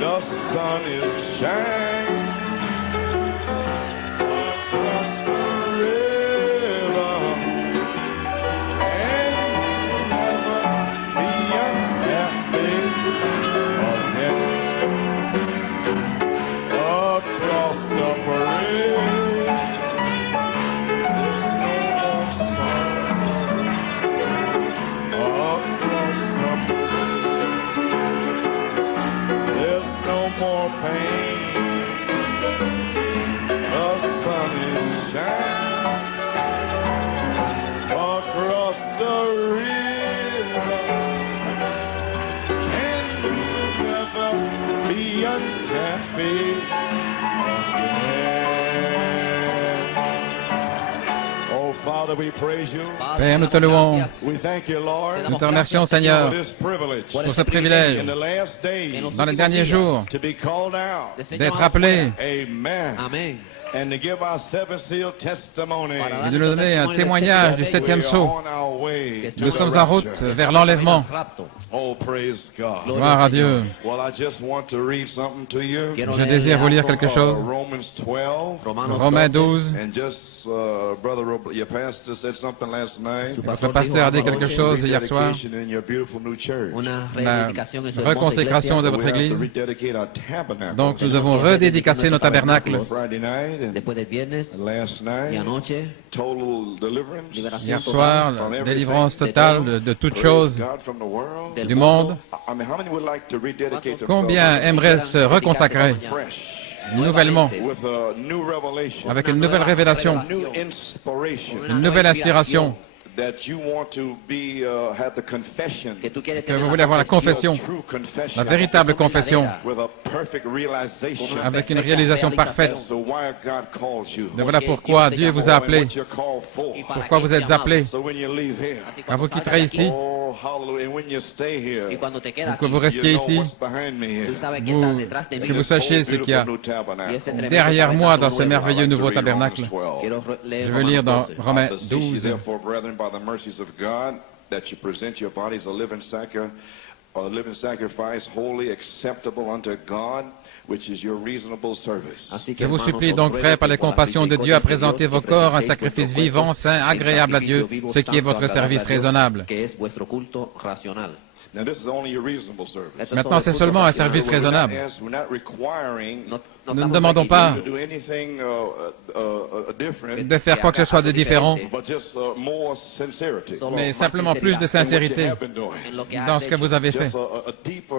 The sun is shining across the river, and never be unhappy again. Across the bridge, there's no more sorrow. Across the bridge, there's no more pain. The sun is shining across the river, and you'll never be unhappy again. Oh, Father, we praise you. Père, nous te louons. We thank you, Lord, Nous te remercions, Seigneur, for this privilege pour ce privilège, in the last days dans les derniers jours, to be called out. d'être appelés Amen. Amén. And to give our seventh seal testimony. et de nous donner un témoignage du septième We are sceau. on our way to Nous the sommes en route rapture. vers l'enlèvement. Oh, praise God. Gloire à Dieu. Well, I just want to read something to you. Je désire vous lire quelque chose. Romans 12. Romains 12. And just, brother, your pastor said something last night. Votre pasteur a dit quelque chose hier soir. Rededication in your beautiful new church. La reconsécration de votre We have to église. rededicate our tabernacle. Donc nous devons redédicacer nos tabernacles. Friday night and Después del viernes last y night, anoche, total deliverance. liberación Hier total soir, délivrance totale de toutes choses God from the world. del du monde. I mean, how many would like to rededicate Combien themselves aimeraient se reconsacrer fresh nouvellement, with a new revelation, avec une nouvelle révélation, new inspiration une nouvelle inspiration, that you want to be have the confession, que tú quieres que tener vous la voulez avoir la confession, true confession, la véritable confession, with a perfect realization. avec une réalisation parfaite So why God called you, de voilà pourquoi Dieu vous a and appelé, what you're called for. pourquoi vous êtes appelés. So when you leave here, Así Quand vous cuando quitterez salgas de ici, oh hallelujah, and when you stay here, aquí, y cuando te quedas que vous aquí, restiez you know ici, what's behind me here. tú sabes que estás vous, detrás de mí. que vous sachiez ce qu'il y a Beautiful new tabernacle. Y este tremendo derrière moi dans ce tabernáculo nuevo. merveilleux nouveau I'd like to read tabernacle. Romans 12. Quiero leer Je veux lire dans Romanos 12. Romains I beseech you, 12. therefore, brethren, by the mercies of God, that you present your bodies a living sacrifice, holy, acceptable unto God, which is your reasonable service. Así que, Je vous hermanos, supplie os donc, ruego frères, par que les por la compassions de Dieu, à misericordia de présenter Dios, vos que corps un presentéis sacrifice vuestros vivant, cuerpos saint, en agréable à Dieu, sacrificio vivo, ce qui est santo, votre agradable service a Dios, raisonnable. que es vuestro culto racional. Now, this is only a reasonable service. Esto es Maintenant, sobre c'est el culto seulement un racional. service raisonnable. We're not requiring No Nous ne estamos demandons pas to do anything different, de faire quoi que ce soit de différent, but just more sincerity. Solo mais más simplement plus de sinceridad. in what you sincérité have been doing. En lo que dans has ce que hecho. vous avez fait. Just a deeper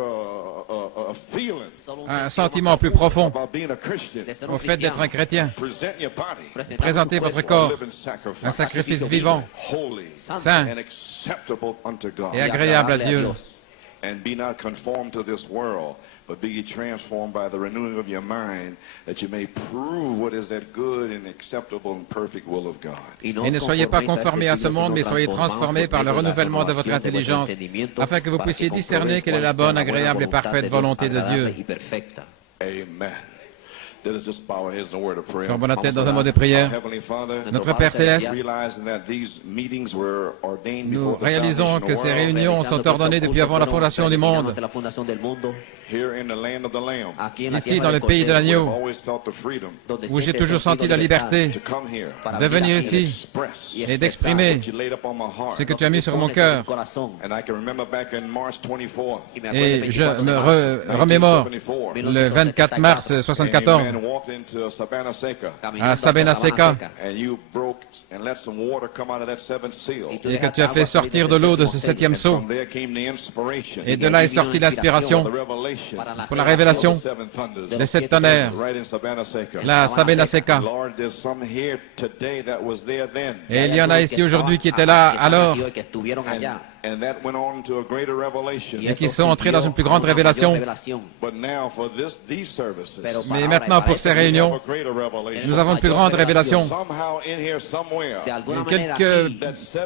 feeling Solo un Un sentimiento sentiment plus profundo profond about being a Christian. de ser au un fait d'être un cristiano. chrétien. Present your body Presentar Présentez su votre cuerpo a corps, living sacrifice, un sacrifice vivant, holy saint and acceptable unto God. et agréable à Dieu. Dios. And be not conformed to this world, but be ye transformed by the renewing of your mind, that you may prove what is that good and acceptable and perfect will of God. Et ne soyez pas conformés à ce monde, mais soyez transformés par le renouvellement de votre intelligence, afin que vous puissiez discerner quelle est la bonne, agréable et parfaite volonté de Dieu. Amen. Let us just bow our heads in a word of prayer. Tombons la tête dans un mot de prière. Our Heavenly Father, Notre Père Céleste, realizing that these meetings were ordained nous before the réalisons foundation que of the ces world, réunions sont ordonnées depuis avant la fondation du monde. here in the land of the Lamb, Ici, dans le pays de we've l'agneau, always felt the freedom où j'ai toujours senti la liberté to come here de venir and ici express et d'exprimer what you laid up on my heart. ce que tu as mis sur mon cœur. And I can remember back in March 24th, Et je me remémore 1974, le 24 mars and 74 a man walked into Sabana Seca, à Sabena Seca, and you broke and let some water come out of that seventh seal. et que tu as fait sortir de l'eau de ce septième seau. From there came the inspiration, Et de là est sortie l'inspiration the revelation, pour la révélation seven thunders, des sept tonnerres, right in Sabana Seca. la Sabena Seca. Lord, there's some here today that was there then, Et il y en a ici aujourd'hui qui étaient là alors and that went on to a greater revelation. et qui sont entrés dans une plus grande révélation. But now for these services, Mais maintenant, pour ces réunions, a greater revelation. nous avons une plus grande révélation. Somehow in here, somewhere,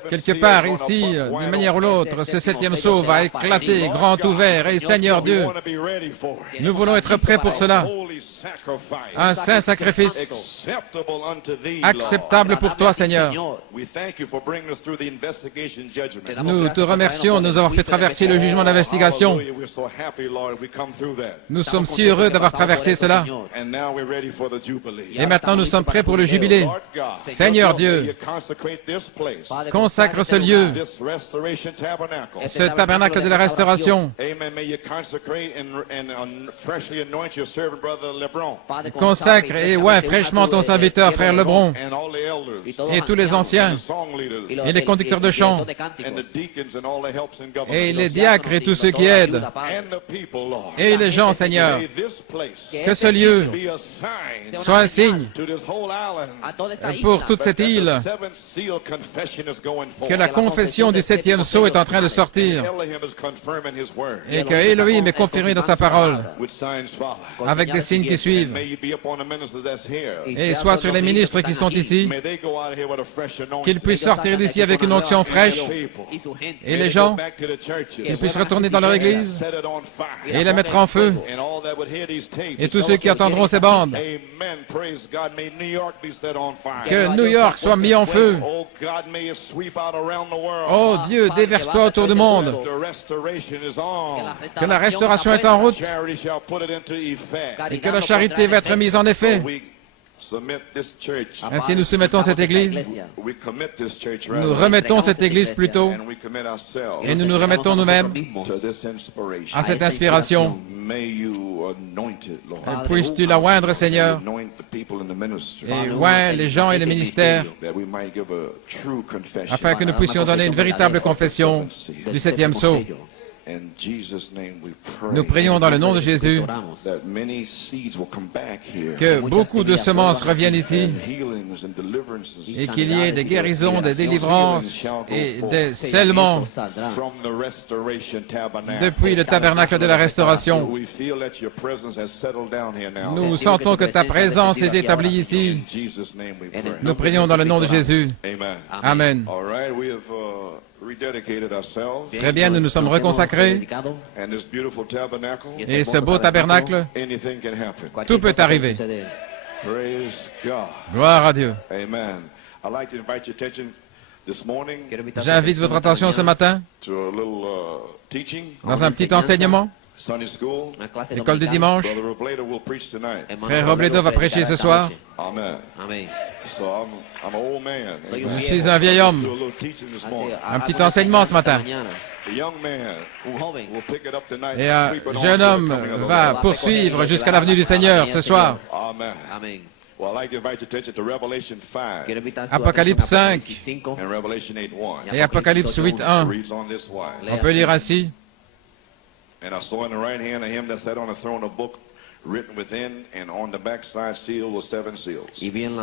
Quelque part ici, d'une manière ou l'autre, ce septième seau va éclater, grand ouvert. Et Seigneur Dieu, we want to be ready for it. nous voulons être prêts pour cela. Holy sacrifice, Un saint sacrifice acceptable unto thee, acceptable pour toi, Seigneur. Lord. We thank you for bringing us through the investigation judgment. Nous te remercions de nous avoir fait traverser le jugement d'investigation. Hallelujah. We're so happy, Lord, we come through that. Nous sommes si heureux d'avoir traversé cela. And now we're ready for the Jubilee. Et maintenant, nous sommes prêts pour le jubilé. Lord God, Seigneur may you Dieu, consecrate this place, consacre ce lieu, this restoration tabernacle. ce tabernacle de la restauration. Amen. May you consecrate and freshly anoint your servant, brother Lebron, Consacre et oint fraîchement ton serviteur, frère Lebron, and all the elders, et tous les anciens, the song leaders, et les conducteurs de chant, and the deacons and all the helps in government. et les diacres et tous ceux qui aident, And the people, Lord. et les gens, Seigneur. May this place Que ce lieu be a sign soit un signe to this whole island pour toute cette that île, the seventh seal confession is going que forward. la confession du septième sceau est en train de sortir, Elohim is confirming his word et que Elohim est confirmé dans sa parole, with signs follow. avec des signes qui suivent, May you be upon the ministers that's here. et soit sur les ministres qui sont ici, May they go out of here with a fresh anointing. qu'ils puissent sortir d'ici avec une onction fraîche, et les gens, Back to the churches. qu'ils puissent retourner dans leur église Set it on fire. et la mettre en feu, And all that would hear these tapes. et tous ceux qui entendront ces bandes, Amen. Praise God. May New York be set on fire. que New York soit mis en feu. Oh God, may it sweep out around the world. Oh Dieu, déverse-toi autour du monde, The restoration is on. que la restauration est en route, Charity shall put it into effect. et que la charité va être mise en effet. We submit this church. Ainsi, nous soumettons cette église, We commit this church nous rather, remettons cette église plutôt, and we commit ourselves et nous nous remettons nous-mêmes to this inspiration. à cette inspiration. May you anoint it, Lord. Et puisses-tu la oindre, Seigneur, Anoint the people in the ministry. et oins les gens et les ministères, That we might give a true confession. afin que nous puissions donner une véritable confession du septième sceau. In Jesus' name we pray. Nous prions dans le nom de Jésus That many seeds will come back here. que beaucoup de semences reviennent ici, And healings and deliverances et qu'il y ait des guérisons, des délivrances et des scellements from the restoration tabernacle. depuis le tabernacle de la restauration. We feel that your presence has settled down here now. Nous sentons que ta présence est établie ici. In Jesus' name we pray. Nous prions dans le nom de Jésus. Amen. Amen. All right, we have rededicated ourselves. Très bien, nous nous sommes reconsacrés, And this beautiful tabernacle, et ce beau tabernacle, anything can happen. tout peut arriver. Praise God. Gloire à Dieu. Amen. I'd like to invite your attention this morning J'invite votre attention ce matin to a little teaching, dans un petit enseignement, Sunday school. l'école du dimanche. Brother Robledo will preach tonight. Frère Robledo va prêcher ce soir. Amen. So I'm an old man. Je suis un vieil homme. Do a little teaching this morning. Un petit enseignement ce matin. The young man will pick it up tonight. Et and un sweep it on jeune to the homme coming of the va Lord. poursuivre jusqu'à l'avenue du Seigneur ce soir. Amen. Well, I'd like to invite your attention to Revelation 5 Apocalypse 5 and Revelation 8:1. et Apocalypse 8:1. Reads on this wise. On peut lire ainsi. And I saw in the right hand of him that sat on the throne a book written within, and on the backside sealed with 7 seals.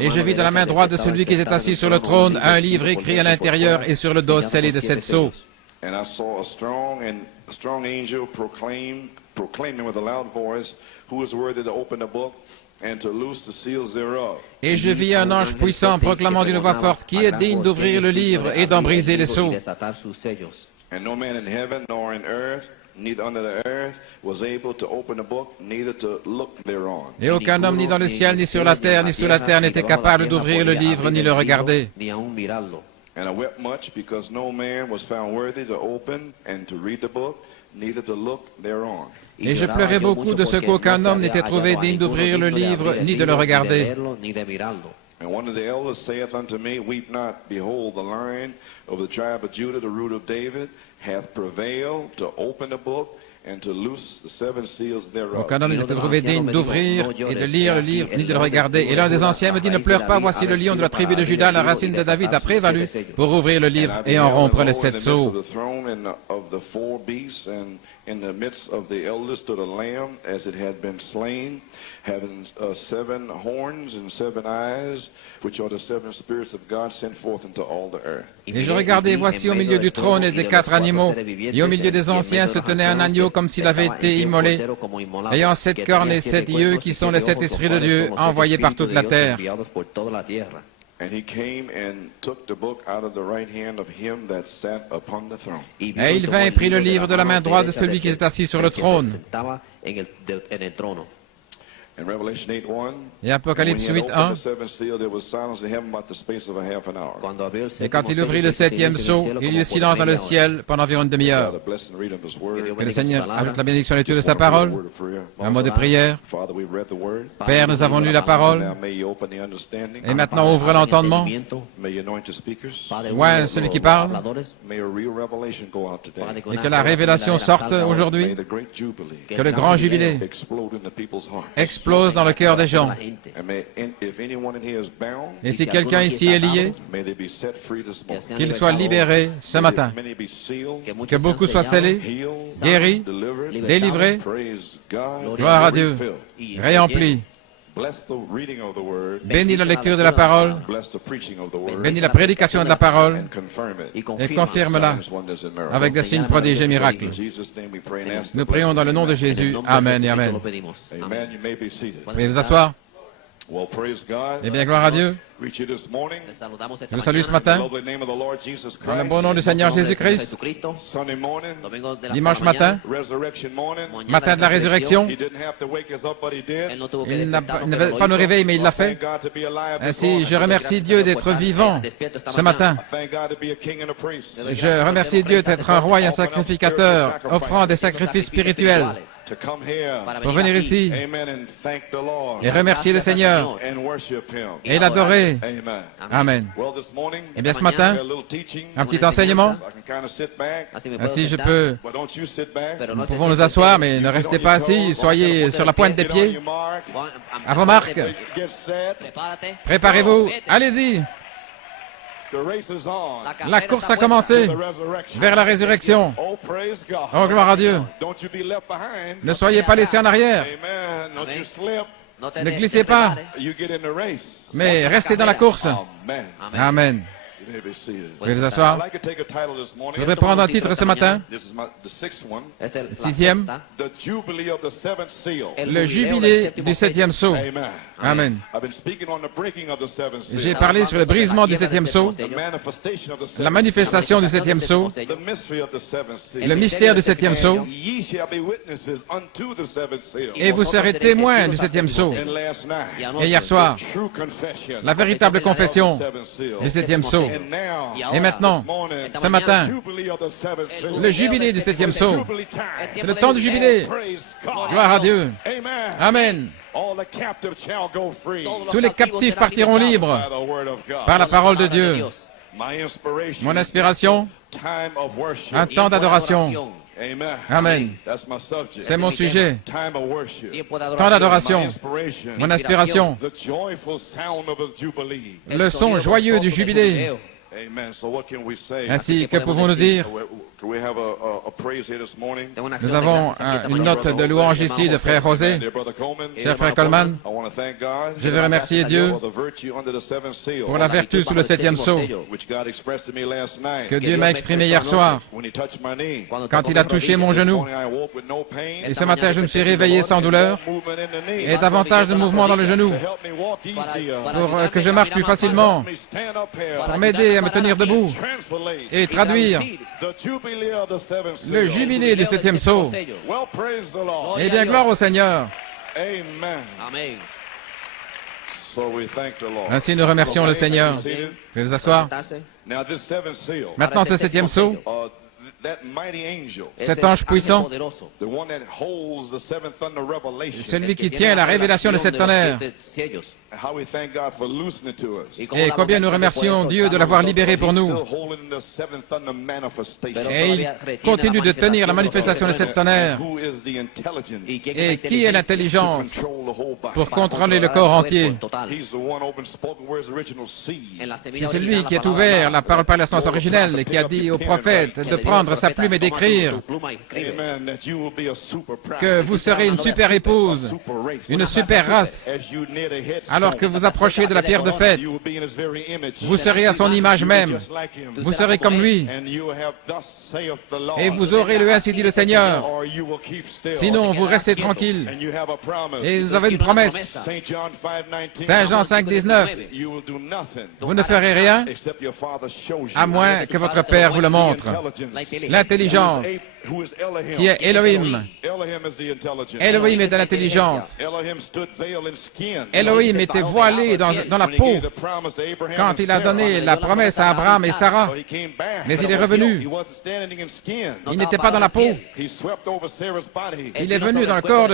Et je vis dans la main droite de celui qui était assis sur le trône un livre écrit à l'intérieur et sur le dos scellé de 7 sceaux. And I saw a strong angel proclaiming with a loud voice, who is worthy to open the book and to loose the seals thereof. Et je vis un ange puissant proclamant d'une voix forte qui est digne d'ouvrir le livre et d'en briser les sceaux. And no man in heaven nor in earth, neither under the earth, was able to open the book, neither to look thereon. Et aucun homme ni dans le ciel, ni sur la terre, ni sous la terre n'était capable d'ouvrir le livre ni le regarder. And I wept much because no man was found worthy to open and to read the book, neither to look thereon. Et je pleurais beaucoup de ce qu'aucun homme n'était trouvé digne d'ouvrir le livre ni de le regarder. And one of the elders saith unto me, Weep not, behold, the Lion of the tribe of Judah, the root of David, hath prevailed to open the book and to loose the 7 seals thereof. Aucun homme n'était trouvé digne d'ouvrir et de lire le livre ni de le regarder. Et l'un des anciens me dit, ne pleure pas, voici le lion de la tribu de Juda, la racine de David a prévalu pour ouvrir le livre et en rompre les 7 sceaux. In the midst of the elders stood a lamb as it had been slain, having 7 horns and 7 eyes, which are the 7 spirits of God sent forth into all the earth. Et je regardais, voici au milieu du trône et des 4 animaux, et au milieu des anciens se tenait un agneau comme s'il avait été immolé, ayant 7 cornes et 7 yeux, qui sont les 7 esprits de Dieu, envoyés par toute la terre. And he came and took the book out of the right hand of him that sat upon the throne. Et il vint et prit le livre de la main droite de celui qui était assis sur le trône. In Revelation 8:1, Et Apocalypse 8:1, et quand il ouvrit le septième sceau, il y eut silence dans le ciel pendant environ une demi-heure. Que le Seigneur ajoute la bénédiction à l'étude de sa parole. Un mot de prière. Père, nous avons lu la parole. Et maintenant, ouvre l'entendement. Ouais, celui qui parle. Et que la révélation sorte aujourd'hui. Que le grand jubilé explose dans le cœur des gens. Et si quelqu'un ici est lié, qu'il soit libéré ce matin. Que beaucoup soient scellés, guéris, délivrés. Gloire à Dieu. Réemplis. Bénis la lecture de la parole. Bénis la prédication de la parole. Et confirme-la avec des signes, prodiges et miracles. Nous prions dans le nom de Jésus. Amen et Amen. Veuillez vous asseoir. Eh bien, gloire à Dieu. Je vous salue ce matin dans le bon nom du Seigneur Jésus-Christ. Dimanche matin, matin de la résurrection, il n'avait pas nous réveiller, mais il l'a fait. Ainsi, je remercie Dieu d'être vivant ce matin. Je remercie Dieu d'être un roi et un sacrificateur, offrant des sacrifices spirituels. Pour venir ici et remercier le Seigneur et l'adorer. Amen. Eh bien, ce matin, un petit enseignement. Ainsi, je peux. Nous pouvons nous asseoir, mais ne restez pas assis. Soyez sur la pointe des pieds. À vos marques. Préparez-vous. Allez-y. La course a commencé vers la résurrection. Oh, gloire à Dieu. Ne soyez pas laissés en arrière. Ne glissez pas, mais restez dans la course. Amen. Vous pouvez vous asseoir. Je voudrais prendre un titre ce matin. Sixième. Le jubilé du septième sceau. Amen. J'ai parlé sur le brisement du septième sceau, la manifestation du septième sceau, le mystère du septième sceau, et vous serez témoins du septième sceau. Et hier soir, la véritable confession du septième sceau. Et maintenant, ce matin, le jubilé du septième sceau. C'est le temps du jubilé. Gloire à Dieu. Amen. Tous les captifs partiront libres par la parole de Dieu. Mon inspiration, un temps d'adoration. Amen. C'est mon sujet. Temps d'adoration. Mon inspiration. Le son joyeux du jubilé. Ainsi, que pouvons-nous dire? Nous avons une note de louange ici de frère José. Cher frère Coleman, je veux remercier Dieu pour la vertu sous le septième sceau que Dieu m'a exprimé hier soir quand il a touché mon genou. Et ce matin, je me suis réveillé sans douleur et davantage de mouvement dans le genou pour que je marche plus facilement, pour m'aider à me tenir debout et traduire le jubilé du septième sceau. Eh bien, gloire au Seigneur. Amen. Ainsi, nous remercions le Seigneur. Vous pouvez vous asseoir. Maintenant, ce septième sceau, cet ange puissant, celui qui tient la révélation de sept tonnerres. Et combien nous remercions Dieu de l'avoir libéré pour nous. Et il continue de tenir la manifestation de sept tonnerres. Et qui est l'intelligence pour contrôler le corps entier? C'est celui qui a ouvert la parole par la science originelle et qui a dit au prophète de prendre sa plume et d'écrire que vous serez une super épouse, une super race. Alors que vous approchez de la pierre de fête, vous serez à son image même. Vous serez comme lui. Et vous aurez le ainsi dit le Seigneur. Sinon, vous restez tranquille. Et vous avez une promesse. Saint Jean 5, 19. Vous ne ferez rien à moins que votre Père vous le montre. L'intelligence who is Elohim. qui est Elohim. Elohim is the intelligence. Elohim est de l'intelligence. Elohim stood veiled in skin. Elohim était voilé dans la When he peau gave the promise to Abraham quand and il a Sarah. donné la promesse à Abraham et Sarah. But he came back. Mais But il est he revenu. wasn't standing in skin. Il n'était pas dans la peau. He swept over Sarah's body. Il est venu dans le corps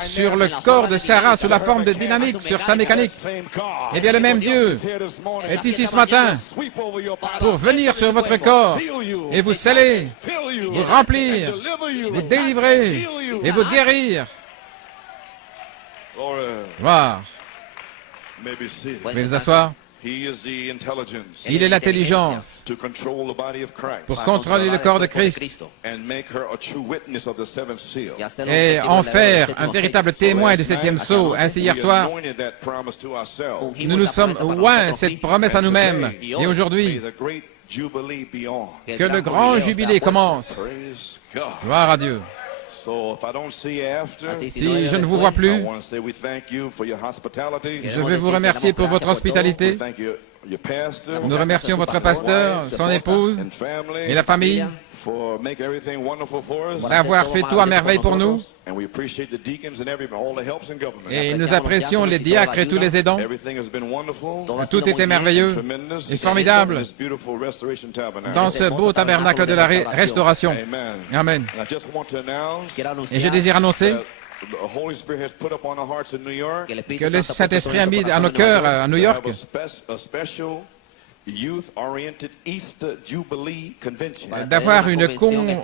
sur le corps de Sarah sous la forme de dynamique, sur sa mécanique. Eh bien, le même Dieu est ici ce matin pour venir sur votre corps et vous sceller, vous remplir, vous délivrer et vous guérir. Gloire. Veuillez vous asseoir. Il est l'intelligence pour contrôler le corps de Christ et en faire un véritable témoin du septième sceau. Ainsi, hier soir, nous nous sommes oints cette promesse à nous-mêmes. Et aujourd'hui, que le grand jubilé commence. Gloire à Dieu. Si je ne vous vois plus, je veux vous remercier pour votre hospitalité. Nous remercions votre pasteur, son épouse et la famille d'avoir fait tout à merveille pour nous. Et nous apprécions les diacres et tous les aidants. Tout était merveilleux et formidable dans ce beau tabernacle de la restauration. Amen. Et je désire annoncer que le Saint-Esprit a mis à nos cœurs à New York d'avoir une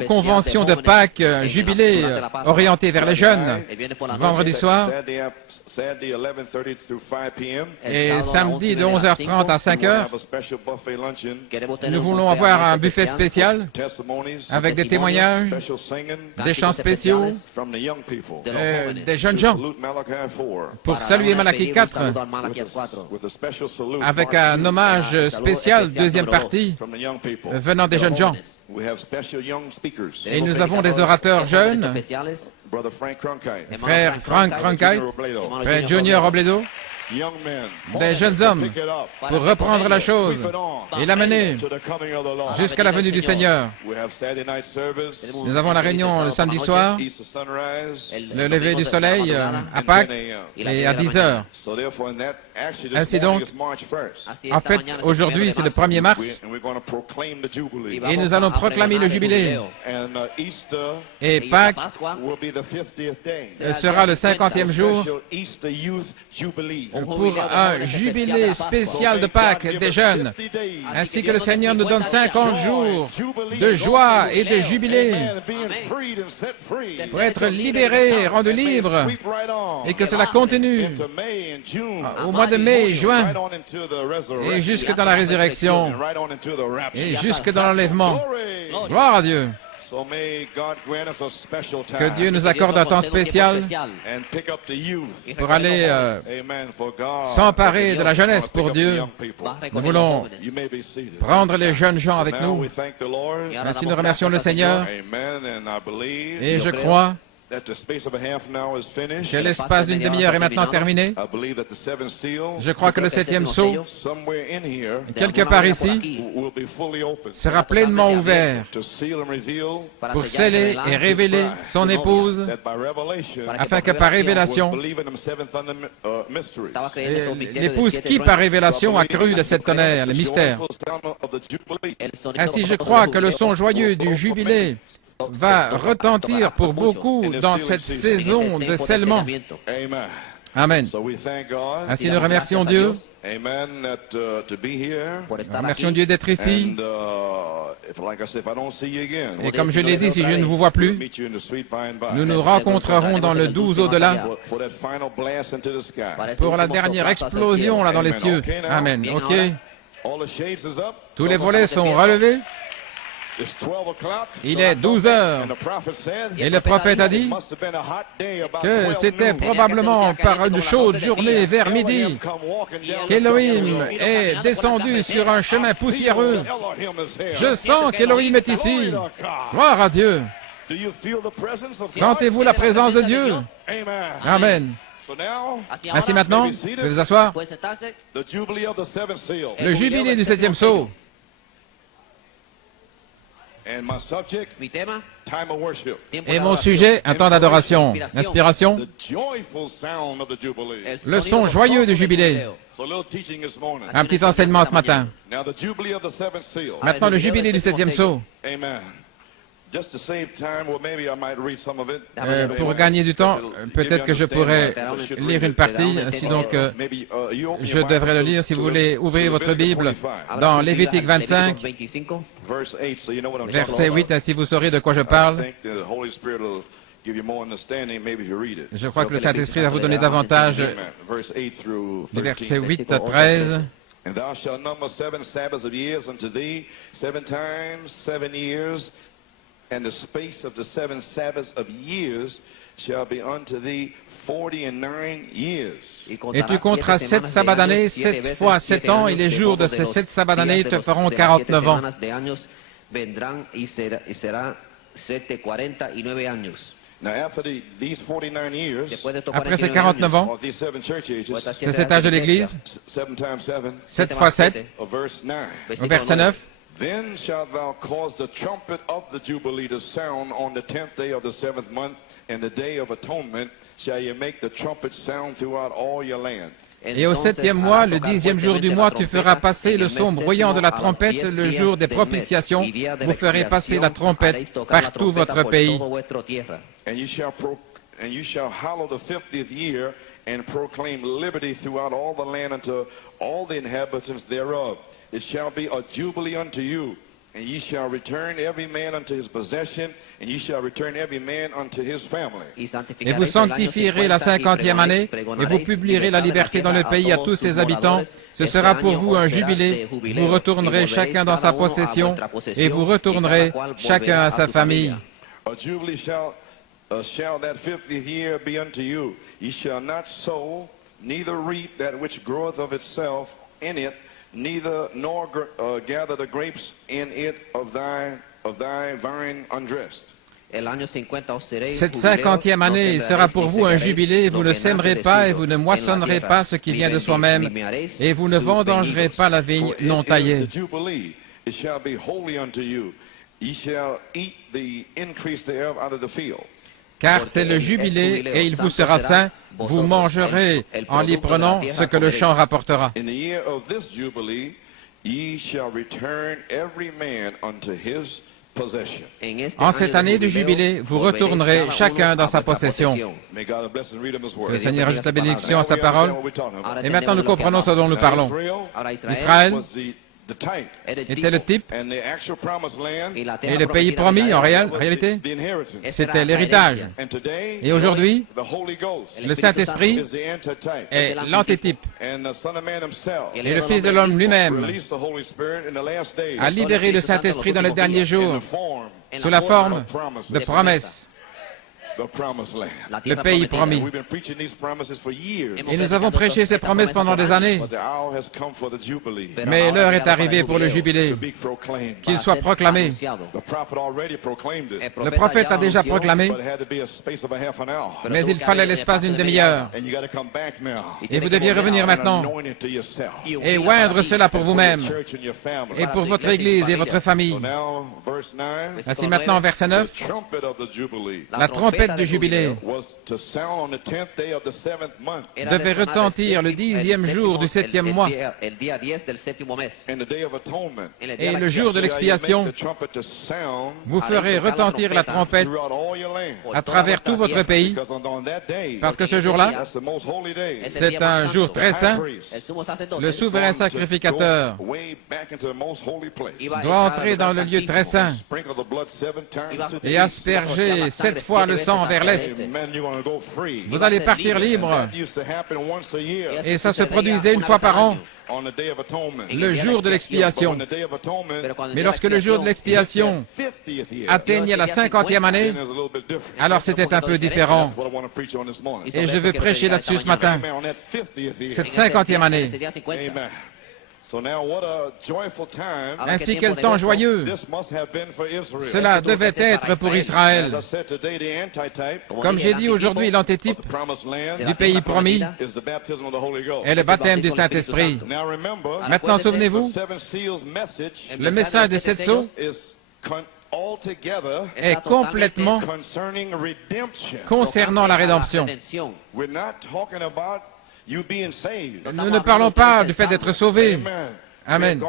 convention de Pâques jubilé orientée vers les jeunes vendredi soir et samedi de 11h30 à 5h. Nous voulons avoir un buffet spécial avec des témoignages, des chants spéciaux, des jeunes gens pour saluer Malachie 4 avec un hommage spécial, deuxième partie, venant des jeunes gens. Et nous avons des orateurs jeunes, frère Frank Cronkite, frère Junior Robledo, des jeunes hommes pour reprendre la chose et l'amener jusqu'à la venue du Seigneur. Nous avons la réunion le samedi soir, le lever du soleil à Pâques et à 10 heures. Ainsi donc, en fait, aujourd'hui c'est le 1er mars et nous allons proclamer le jubilé. Et Pâques sera le 50e jour pour un jubilé spécial de Pâques des jeunes, ainsi que le Seigneur nous donne 50 jours de joie et de jubilé pour être libérés, rendus libres, et que cela continue au mois de mai et juin, et jusque dans la résurrection, et jusque dans l'enlèvement. Gloire à Dieu. Que Dieu nous accorde un temps spécial pour aller s'emparer de la jeunesse pour Dieu. Nous voulons prendre les jeunes gens avec nous. Ainsi nous remercions le Seigneur. Et je crois que l'espace d'une demi-heure est maintenant terminé. Je crois que le septième sceau, quelque part ici, sera pleinement ouvert pour sceller et révéler son épouse, afin que par révélation, l'épouse qui par révélation a cru le sept tonnerres, le mystère. Ainsi je crois que le son joyeux du jubilé va retentir pour beaucoup dans cette saison de scellement. Amen. Ainsi nous remercions Dieu. Nous remercions Dieu d'être ici. Et comme je l'ai dit, si je ne vous vois plus, nous nous rencontrerons dans le 12 au-delà pour la dernière explosion là dans les cieux. Amen. OK. Tous les volets sont relevés. Il est 12 heures et le prophète a dit que c'était probablement par une chaude journée vers midi qu'Élohim est descendu sur un chemin poussiéreux. Je sens qu'Élohim est ici. Gloire à Dieu. Sentez-vous la présence de Dieu? Amen. Ainsi maintenant, vous pouvez vous asseoir. Le jubilé du septième sceau. And my subject, Mi tema, time of worship. tiempo Et de mon adoración. sujet, un temps d'adoration. Inspiration, The joyful sound of the Jubilee. El le sonido son joyeux du gozoso del jubilé. jubileo. So a little teaching this morning. Un petit enseignement ce matin. Now the Jubilee of the seventh seal. Maintenant, le jubilé du septième sceau. Amen. Just to save time, well, maybe I might read some of it. Pour gagner du temps, peut-être que je pourrais lire une partie, ainsi donc je devrais le lire. Si vous voulez ouvrir votre Bible dans Lévitique 25, Verse 8, so you know what I'm talking verset about. 8, ainsi vous saurez de quoi je I parle. think the Holy Spirit will give you more understanding maybe if you read it. Je crois que le Saint-Esprit va vous donner davantage Amen. Verse 8 through du 13. verset 8 à 13. And thou shalt number 7 Sabbaths of years unto thee, 7 times 7 years, and the space of the 7 Sabbaths of years shall be unto thee 49 years. Et tu compteras 7 sabbats d'année, 7 fois 7 ans, et les jours de ces 7 sabbats d'année te feront 49 ans. Now after these 49 years, Après ces 49 ans, of these 7 church ages, c'est cet âge de l'Église, 7 times 7, 7 fois 7, of verse 9. au verset 9. Then shalt thou cause the trumpet of the Jubilee to sound on the 10th day of the 7th month, and the day of atonement shall you make the trumpet sound throughout all your land. Et au 7e mois, le 10e jour du mois, tu feras passer le son bruyant de la trompette, le jour des propitiations. Vous ferez passer la trompette par tout votre pays. And you shall hallow the 50th year, and proclaim liberty throughout all the land unto all the inhabitants thereof. It shall be a jubilee unto you, and ye shall return every man unto his possession, and ye shall return every man unto his family. Et vous sanctifierez la 50e année, et vous publierez la liberté dans le pays à tous ses habitants. Ce sera pour vous un jubilé. Vous retournerez chacun dans sa possession, et vous retournerez chacun à sa famille. A jubilee shall that 50th year be unto you. Ye shall not sow, neither reap that which groweth of itself in it, neither nor gather the grapes in it of thy vine undressed. Cette 50e année sera pour vous un jubilé, vous ne sèmerez pas et vous ne moissonnerez pas ce qui vient de soi-même, et vous ne vendangerez pas la vigne non taillée. The jubilee, it shall be holy unto you. Ye shall eat the increase thereof out of the field. Car c'est le jubilé, et il vous sera saint, vous mangerez en l'y prenant ce que le champ rapportera. In the year of this jubilee, ye shall return every man unto his possession. En cette année du jubilé, vous retournerez chacun dans sa possession. May God bless and read him his Que word. le Seigneur ajoute la bénédiction à sa Now we understand parole. what we're talking about. Et maintenant, nous comprenons ce dont nous Now, parlons. Israël was the type, était le type, and the actual promised land, et le pays promis, en réalité, the inheritance. c'était l'héritage. And today, Et aujourd'hui, the Holy Ghost le Saint-Esprit is the antitype. est l'antitype. And the Son of Man himself Et le Fils de l'homme lui-même released the Holy Spirit in the last days a libéré le Saint-Esprit dans les derniers in jours the form sous la forme de promesses, the promised land. le pays promis. We've been preaching these promises for years. Et nous avons prêché ces promesses pendant des années. But the hour has come for the jubilee Mais l'heure est arrivée pour le jubilé, to be proclaimed. qu'il soit proclamé. The prophet already proclaimed it, Le prophète l'a déjà proclamé, but it had to be a space of a half an hour. mais il fallait l'espace d'une demi-heure. And you got to come back now Et vous deviez revenir and maintenant anoint it to yourself. et oindre cela pour vous-même Church and your family. et pour votre Église et votre famille. So now, verse 9, Ainsi maintenant, verset 9, the trumpet of the jubilee la trompette du jubilé was to sound on the 10th day of the 7th month, devait retentir le 10e jour du 7e mois. and the day of atonement. Et le jour de Shall you l'expiation, make the trumpet to sound vous ferez retentir la trompette throughout all your land. à travers tout votre pays, Because on that day, parce que ce jour-là, that's the most holy day. c'est un jour très saint. Priest Le souverain sacrificateur go way back into the most holy place. doit entrer dans le lieu très saint Sprinkle the blood 7 times to the et east. asperger 7 fois le sang vers l'est. Amen, you're gonna go free. Vous allez partir libre. That used to happen once a year Et ça se produisait une fois par an, on the day of atonement. le jour de But l'expiation. when the day of atonement Mais lorsque le jour de l'expiation 50th year, atteignait la 50e année, then it's a little bit different. alors c'était un peu différent. That's what I want to preach on this morning. Et je veux prêcher là-dessus ce matin, Amen, on that 50th year. cette 50e année. Amen. So now what a joyful time Ainsi quel temps joyeux this must have been for Israel. cela devait être pour Israël. As I said today, the antitype Comme j'ai dit aujourd'hui, of l'antitype the promised land du pays promis is the baptism of the Holy Ghost. est le baptême du Saint-Esprit. Now remember, Maintenant, the souvenez-vous, seven seals message le message des 7 sceaux is est complètement concernant la rédemption. Nous ne parlons pas du fait d'être sauvés. Amen.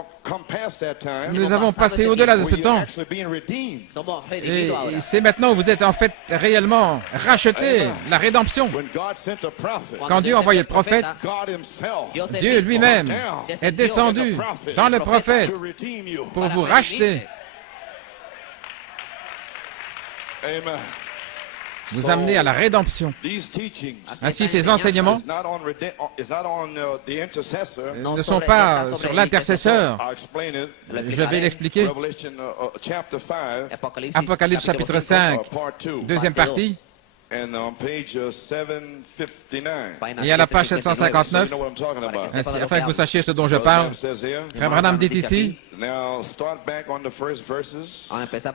Nous avons passé au-delà de ce temps. Et c'est maintenant où vous êtes en fait réellement rachetés, la rédemption. Quand Dieu a envoyé le prophète, Dieu lui-même est descendu dans le prophète pour vous racheter. Vous amener à la rédemption. Ainsi, ces enseignements ne sont pas sur l'intercesseur. Je vais l'expliquer. Apocalypse chapitre 5, deuxième partie. Et à la page 759, ainsi, afin que vous sachiez ce dont je parle, Frère Branham dit ici,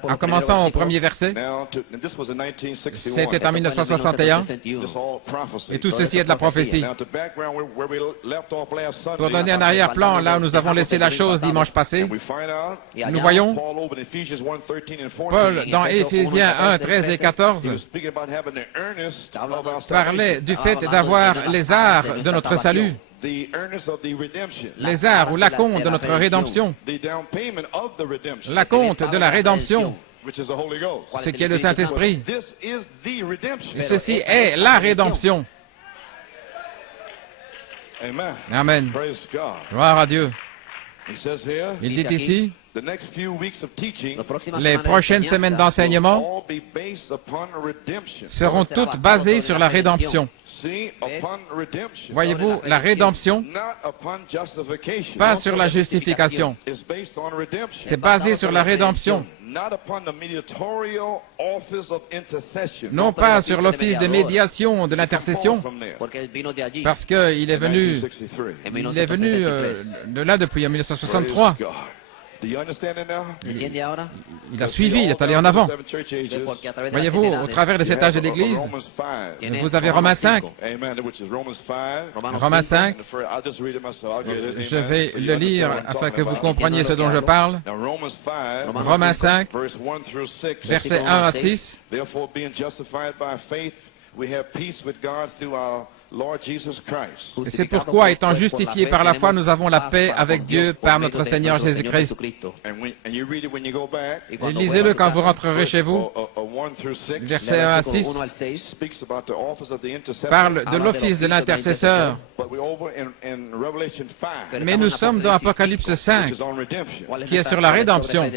en commençant au premier verset, c'était en 1961, et tout ceci est de la prophétie. Pour donner un arrière-plan, là où nous avons laissé la chose dimanche passé, nous voyons Paul dans Éphésiens 1, 13 et 14 parlait du fait d'avoir les arts de notre salut, les arts ou l'acompte de notre rédemption, l'acompte de la rédemption, ce qui est le Saint-Esprit. Et ceci est la rédemption. Amen. Gloire à Dieu. Il dit ici, les prochaines semaines d'enseignement seront toutes basées sur la rédemption. Voyez-vous, la rédemption, pas sur la justification. C'est basé sur la rédemption. Non pas sur l'office de médiation de l'intercession, parce qu'il est venu de là depuis 1963. Il a suivi, il est allé en avant. Voyez-vous, au travers de cet âge de l'Église, vous avez Romains 5. Romains 5, je vais le lire afin que vous compreniez ce dont je parle. Romains 5, versets 1 à 6. Et c'est pourquoi, étant justifiés par la foi, nous avons la paix avec Dieu par notre Seigneur Jésus-Christ. Et lisez-le quand vous rentrerez chez vous. Versets 1 à 6 parle de l'office de l'intercesseur. Mais nous sommes dans Apocalypse 5, qui est sur la rédemption.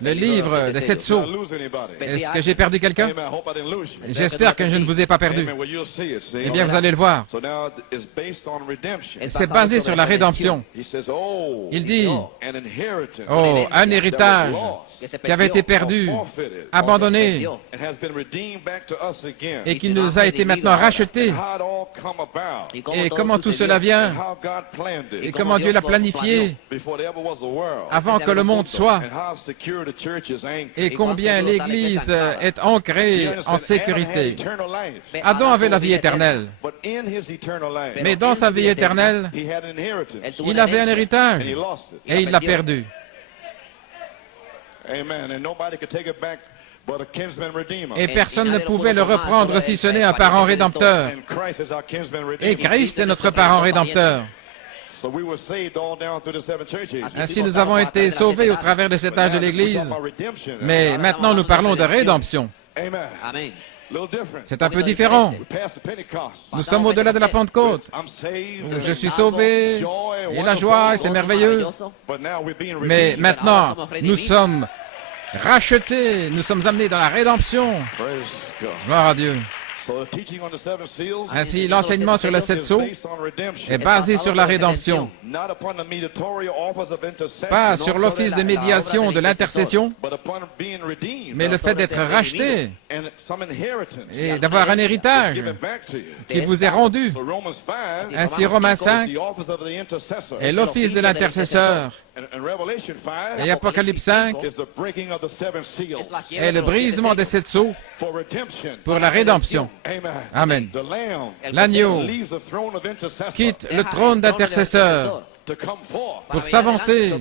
Le livre des 7 sceaux. Est-ce que j'ai perdu quelqu'un? J'espère que je ne vous ai pas perdu. Eh bien, vous allez le voir. C'est basé sur la rédemption. Il dit, oh, un héritage qui avait été perdu, abandonné, et qui nous a été maintenant racheté. Et comment tout cela vient, et comment Dieu l'a planifié avant que le monde soit, et combien l'Église est ancrée en sécurité. Adam avait la vie éternelle. Mais dans sa vie éternelle, il avait un héritage et il l'a perdu. Et personne ne pouvait le reprendre si ce n'est un parent rédempteur. Et Christ est notre parent rédempteur. Ainsi, nous avons été sauvés au travers de cet âge de l'Église. Mais maintenant, nous parlons de rédemption. Amen. C'est un peu différent. Nous sommes au-delà de la Pentecôte. Je suis sauvé, et la joie, c'est merveilleux. Mais maintenant, nous sommes rachetés, nous sommes amenés dans la rédemption. Gloire à Dieu. Ainsi, l'enseignement sur les 7 sceaux est basé sur la rédemption, pas sur l'office de médiation de l'intercession, mais le fait d'être racheté et d'avoir un héritage qui vous est rendu. Ainsi, Romains 5 est l'office de l'intercesseur. Et Apocalypse 5 est le brisement des 7 sceaux pour la rédemption. Amen. L'agneau quitte le trône d'intercesseur pour s'avancer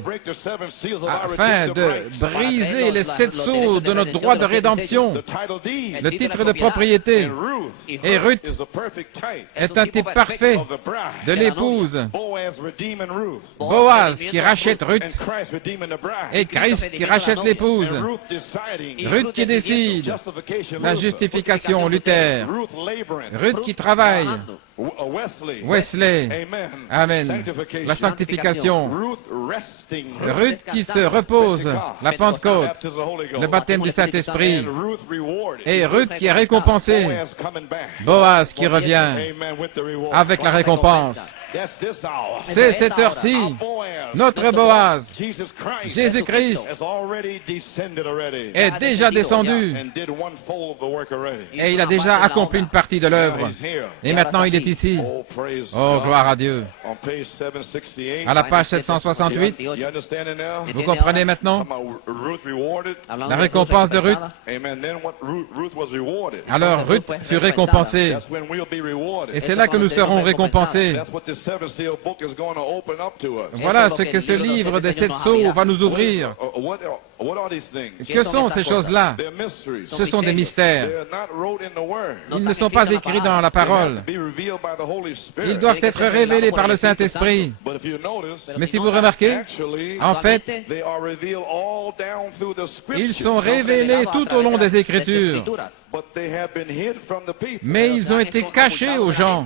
afin de briser les 7 sceaux de notre droit de rédemption, le titre de propriété. Et Ruth est un type parfait de l'épouse. Boaz qui rachète Ruth et Christ qui rachète l'épouse. Ruth qui décide la justification, Luther. Ruth qui travaille. Wesley. Amen. La sanctification. Ruth qui se repose. La Pentecôte. Le baptême du Saint-Esprit. Et Ruth qui est récompensée. Boaz qui revient avec la récompense. C'est cette heure-ci. Notre Boaz, Jésus-Christ, est déjà descendu. Et il a déjà accompli une partie de l'œuvre. Et maintenant, il est ici. Oh, gloire à Dieu. À la page 768, vous comprenez maintenant la récompense de Ruth? Alors, Ruth fut récompensée. Et c'est là que nous serons récompensés. Voilà ce que ce livre des 7 sceaux va nous ouvrir. Que sont ces choses-là? Ce sont des mystères. Ils ne sont pas écrits dans la parole. Ils doivent être révélés par le Saint-Esprit. Mais si vous remarquez, en fait, ils sont révélés tout au long des Écritures. Mais ils ont été cachés aux gens.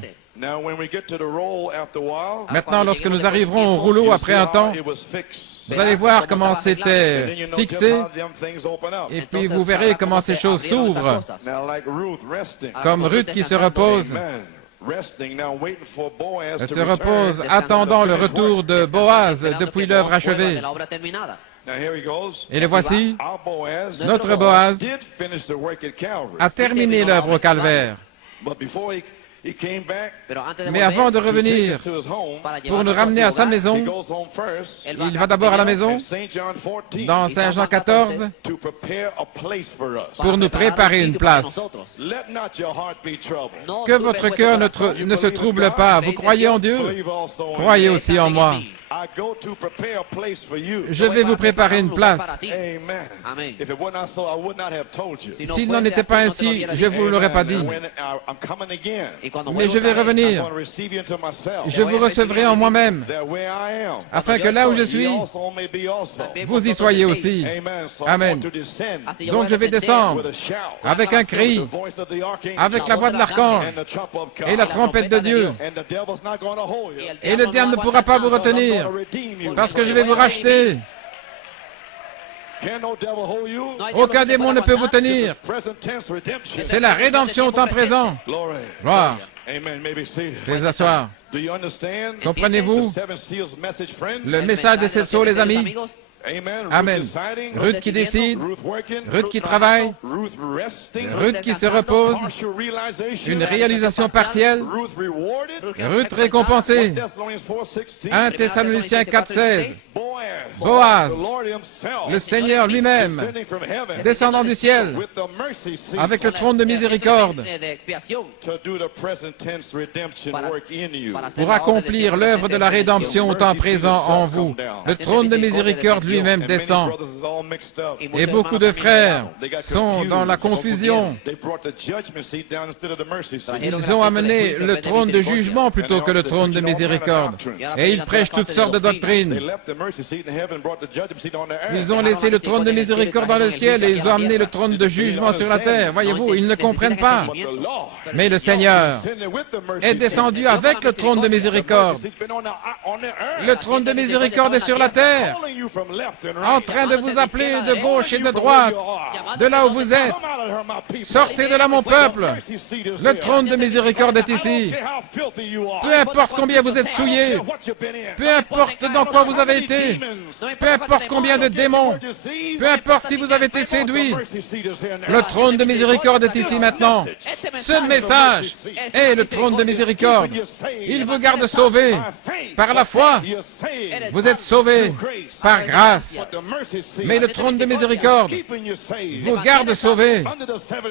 Maintenant, lorsque nous arriverons au rouleau après un temps, vous allez voir comment c'était fixé, et puis vous verrez comment ces choses s'ouvrent, comme Ruth qui se repose. Elle se repose, attendant le retour de Boaz depuis l'œuvre achevée. Et le voici, notre Boaz a terminé l'œuvre au Calvaire. Mais avant de revenir pour nous ramener à sa maison, il va d'abord à la maison, dans Saint Jean 14, pour nous préparer une place. Que votre cœur ne se trouble pas. Vous croyez en Dieu? Croyez aussi en moi. Je vais vous préparer une place. S'il n'en était pas ainsi, je ne vous l'aurais pas dit. Mais je vais revenir. Je vous recevrai en moi-même, afin que là où je suis, vous y soyez aussi. Amen. Donc je vais descendre avec un cri, avec la voix de l'archange et la trompette de Dieu. Et le diable ne pourra pas vous retenir, parce que je vais vous racheter. Aucun démon ne peut vous tenir. C'est la rédemption au temps présent. Gloire. Veuillez vous asseoir. Comprenez-vous le message des 7 sceaux, les amis? Amen. Ruth qui décide, Ruth qui travaille, Ruth qui se repose, une réalisation partielle, Ruth récompensée. 1 Thessaloniciens 4,16. Boaz, le Seigneur lui-même, descendant du ciel, avec le trône de miséricorde, pour accomplir l'œuvre de la rédemption au temps présent en vous. Le trône de miséricorde lui-même descend. Et beaucoup de frères sont dans la confusion. Ils ont amené le trône de jugement plutôt que le trône de miséricorde. Et ils prêchent toutes sortes de doctrines. Ils ont laissé le trône de miséricorde dans le ciel et ils ont amené le trône de jugement sur la terre. Voyez-vous, ils ne comprennent pas. Mais le Seigneur est descendu avec le trône de miséricorde. Le trône de miséricorde est sur la terre, en train de vous appeler de gauche et de droite, de là où vous êtes. Sortez de là, mon peuple. Le trône de miséricorde est ici. Peu importe combien vous êtes souillés, peu importe dans quoi vous avez été, peu importe combien de démons, peu importe si vous avez été séduits, le trône de miséricorde est ici maintenant. Ce message est le trône de miséricorde. Il vous garde sauvés par la foi. Vous êtes sauvés par grâce. Mais le trône de miséricorde vous garde sauvés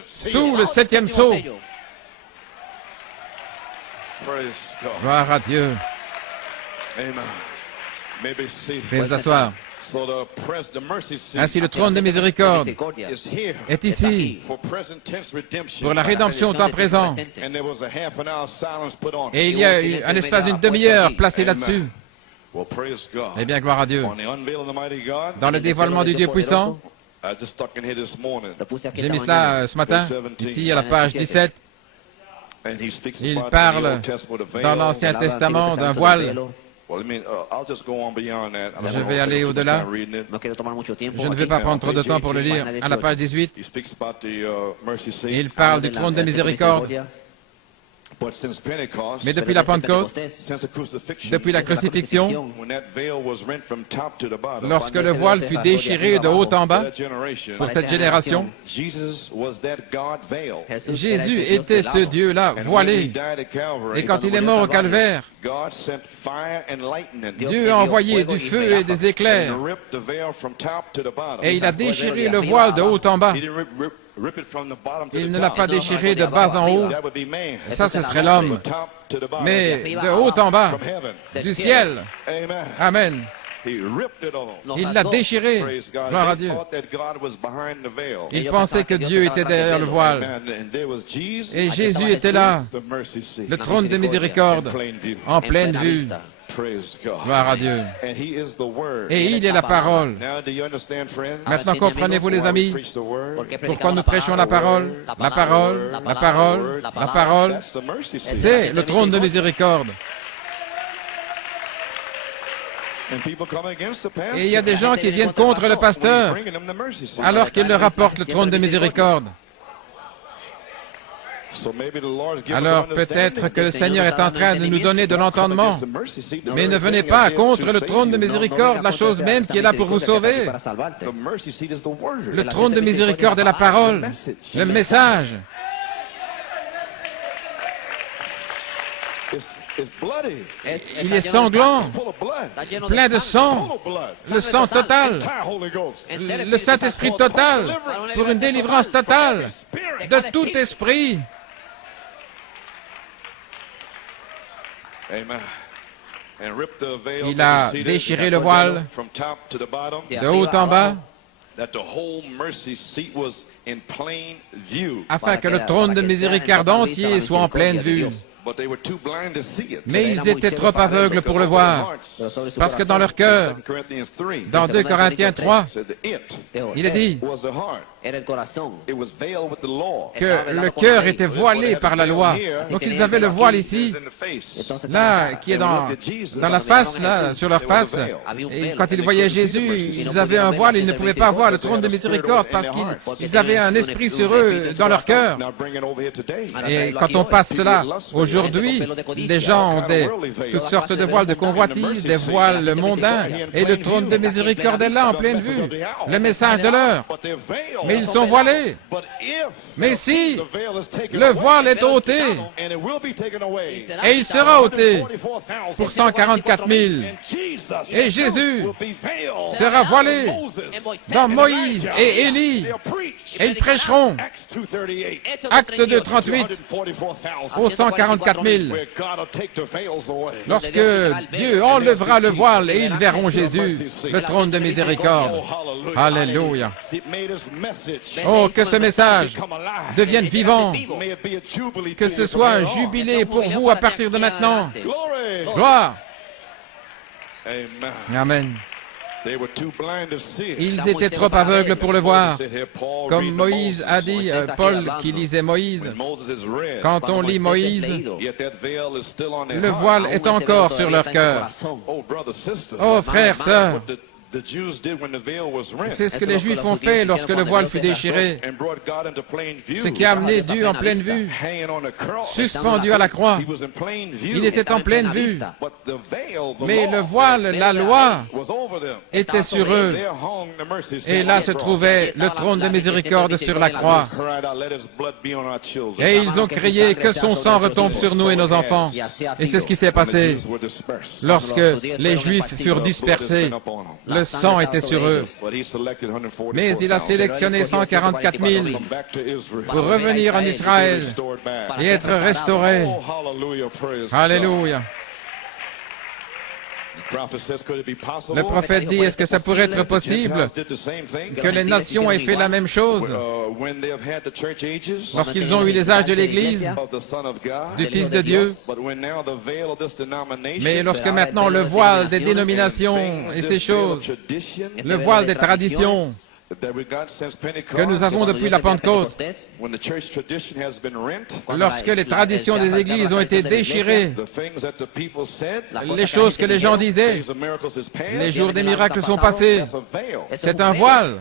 sous le 7e sceau. Gloire à Dieu. Veuillez vous asseoir. Ainsi, le trône de miséricorde est ici pour la rédemption au temps présent. Et il y a eu un espace d'une demi-heure placé là-dessus. Eh bien, gloire à Dieu. Dans le dévoilement du Dieu puissant, j'ai mis cela ce matin, ici à la page 17. Il parle dans l'Ancien Testament d'un voile. Je vais aller au-delà. Je ne vais pas prendre trop de temps pour le lire. À la page 18, il parle du trône de miséricorde. Mais depuis la Pentecôte, depuis la crucifixion, lorsque le voile fut déchiré de haut en bas pour cette génération, Jésus était ce Dieu-là voilé. Et quand il est mort au calvaire, Dieu a envoyé du feu et des éclairs. Et il a déchiré le voile de haut en bas. Il ne l'a pas déchiré de bas en haut. Ça, ce serait l'homme. Mais de haut en bas, du ciel. Amen. Il l'a déchiré. Gloire à Dieu. Il pensait que Dieu était derrière le voile. Et Jésus était là, le trône de miséricorde, en pleine vue. Gloire à Dieu. Et il est la parole. Maintenant, comprenez-vous, les amis, pourquoi nous prêchons la parole? La parole, la parole, la parole, c'est le trône de miséricorde. Et il y a des gens qui viennent contre le pasteur, alors qu'il leur apporte le trône de miséricorde. Alors peut-être que le Seigneur est en train de nous donner de l'entendement, mais ne venez pas contre le trône de miséricorde, la chose même qui est là pour vous sauver. Le trône de miséricorde est la parole, le message. Il est sanglant, plein de sang, le sang total, le Saint-Esprit total, pour une délivrance totale de tout esprit. Il a déchiré le voile de haut en bas afin que le trône de miséricorde entier soit en pleine vue. Mais ils étaient trop aveugles pour le voir, parce que dans leur cœur, dans 2 Corinthiens 3, il est dit que le cœur était voilé par la loi. Donc ils avaient le voile ici, là, qui est dans la face, là, sur leur face. Et quand ils voyaient Jésus, ils avaient un voile, ils ne pouvaient pas voir le trône de miséricorde parce qu'ils avaient un esprit sur eux, dans leur cœur. Et quand on passe cela, aujourd'hui, les gens ont toutes sortes de voiles de convoitise, des voiles mondains, et le trône de miséricorde est là, en pleine vue. Le message de l'heure. Mais ils sont voilés. Mais si le voile est ôté, et il sera ôté pour 144 000, et Jésus sera voilé dans Moïse et Élie, et ils prêcheront, Acte 2, 38, aux 144 000. Lorsque Dieu enlèvera le voile et ils verront Jésus, le trône de miséricorde. Alléluia. Oh, que ce message devienne vivant, que ce soit un jubilé pour vous à partir de maintenant. Gloire. Amen. Ils étaient trop aveugles pour le voir. Comme Moïse a dit, Paul qui lisait Moïse, quand on lit Moïse, le voile est encore sur leur cœur. Oh, frères, sœurs, c'est ce que les Juifs ont fait lorsque le voile fut déchiré, ce qui a amené Dieu en pleine vue, suspendu à la croix. Il était en pleine vue, mais le voile, la loi, était sur eux. Et là se trouvait le trône de miséricorde sur la croix. Et ils ont crié que son sang retombe sur nous et nos enfants. Et c'est ce qui s'est passé lorsque les Juifs furent dispersés. Le sang était sur eux. Mais il a sélectionné 144 000 pour revenir en Israël et être restaurés. Alléluia. Le prophète dit, est-ce que ça pourrait être possible que les nations aient fait la même chose lorsqu'ils ont eu les âges de l'Église, du Fils de Dieu? Mais lorsque maintenant le voile des dénominations et ces choses, le voile des traditions que nous avons depuis la Pentecôte, lorsque les traditions des églises ont été déchirées, les choses que les gens disaient, les jours des miracles sont passés, c'est un voile.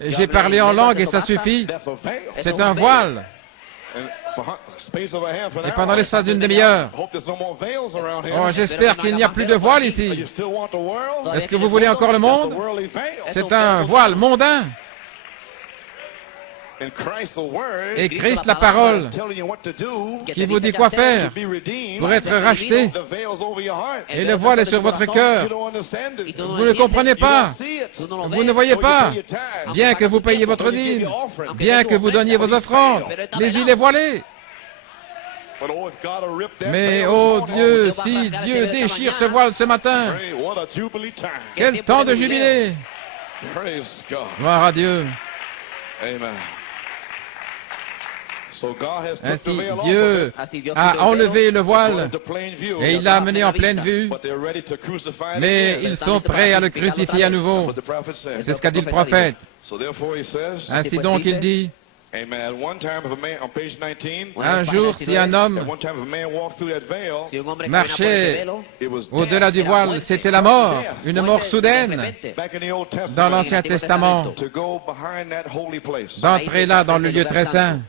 J'ai parlé en langue et ça suffit, c'est un voile. Et pendant l'espace d'une demi-heure, oh, j'espère qu'il n'y a plus de voile ici. Est-ce que vous voulez encore le monde? C'est un voile mondain. Et Christ, la parole, qui vous dit quoi faire pour être racheté. Et le voile est sur votre cœur. Vous ne comprenez pas. Vous ne voyez pas. Bien que vous payiez votre dîme, bien que vous donniez vos offrandes, mais il est voilé. Mais, oh Dieu, si Dieu déchire ce voile ce matin, quel temps de jubilé! Gloire à Dieu. Ainsi, Dieu a enlevé le voile et il l'a amené en pleine vue, mais ils sont prêts à le crucifier à nouveau. C'est ce qu'a dit le prophète. Ainsi donc, il dit, un jour, si un homme marchait au-delà du voile, c'était la mort, une mort soudaine dans l'Ancien Testament, d'entrer là dans le lieu très saint.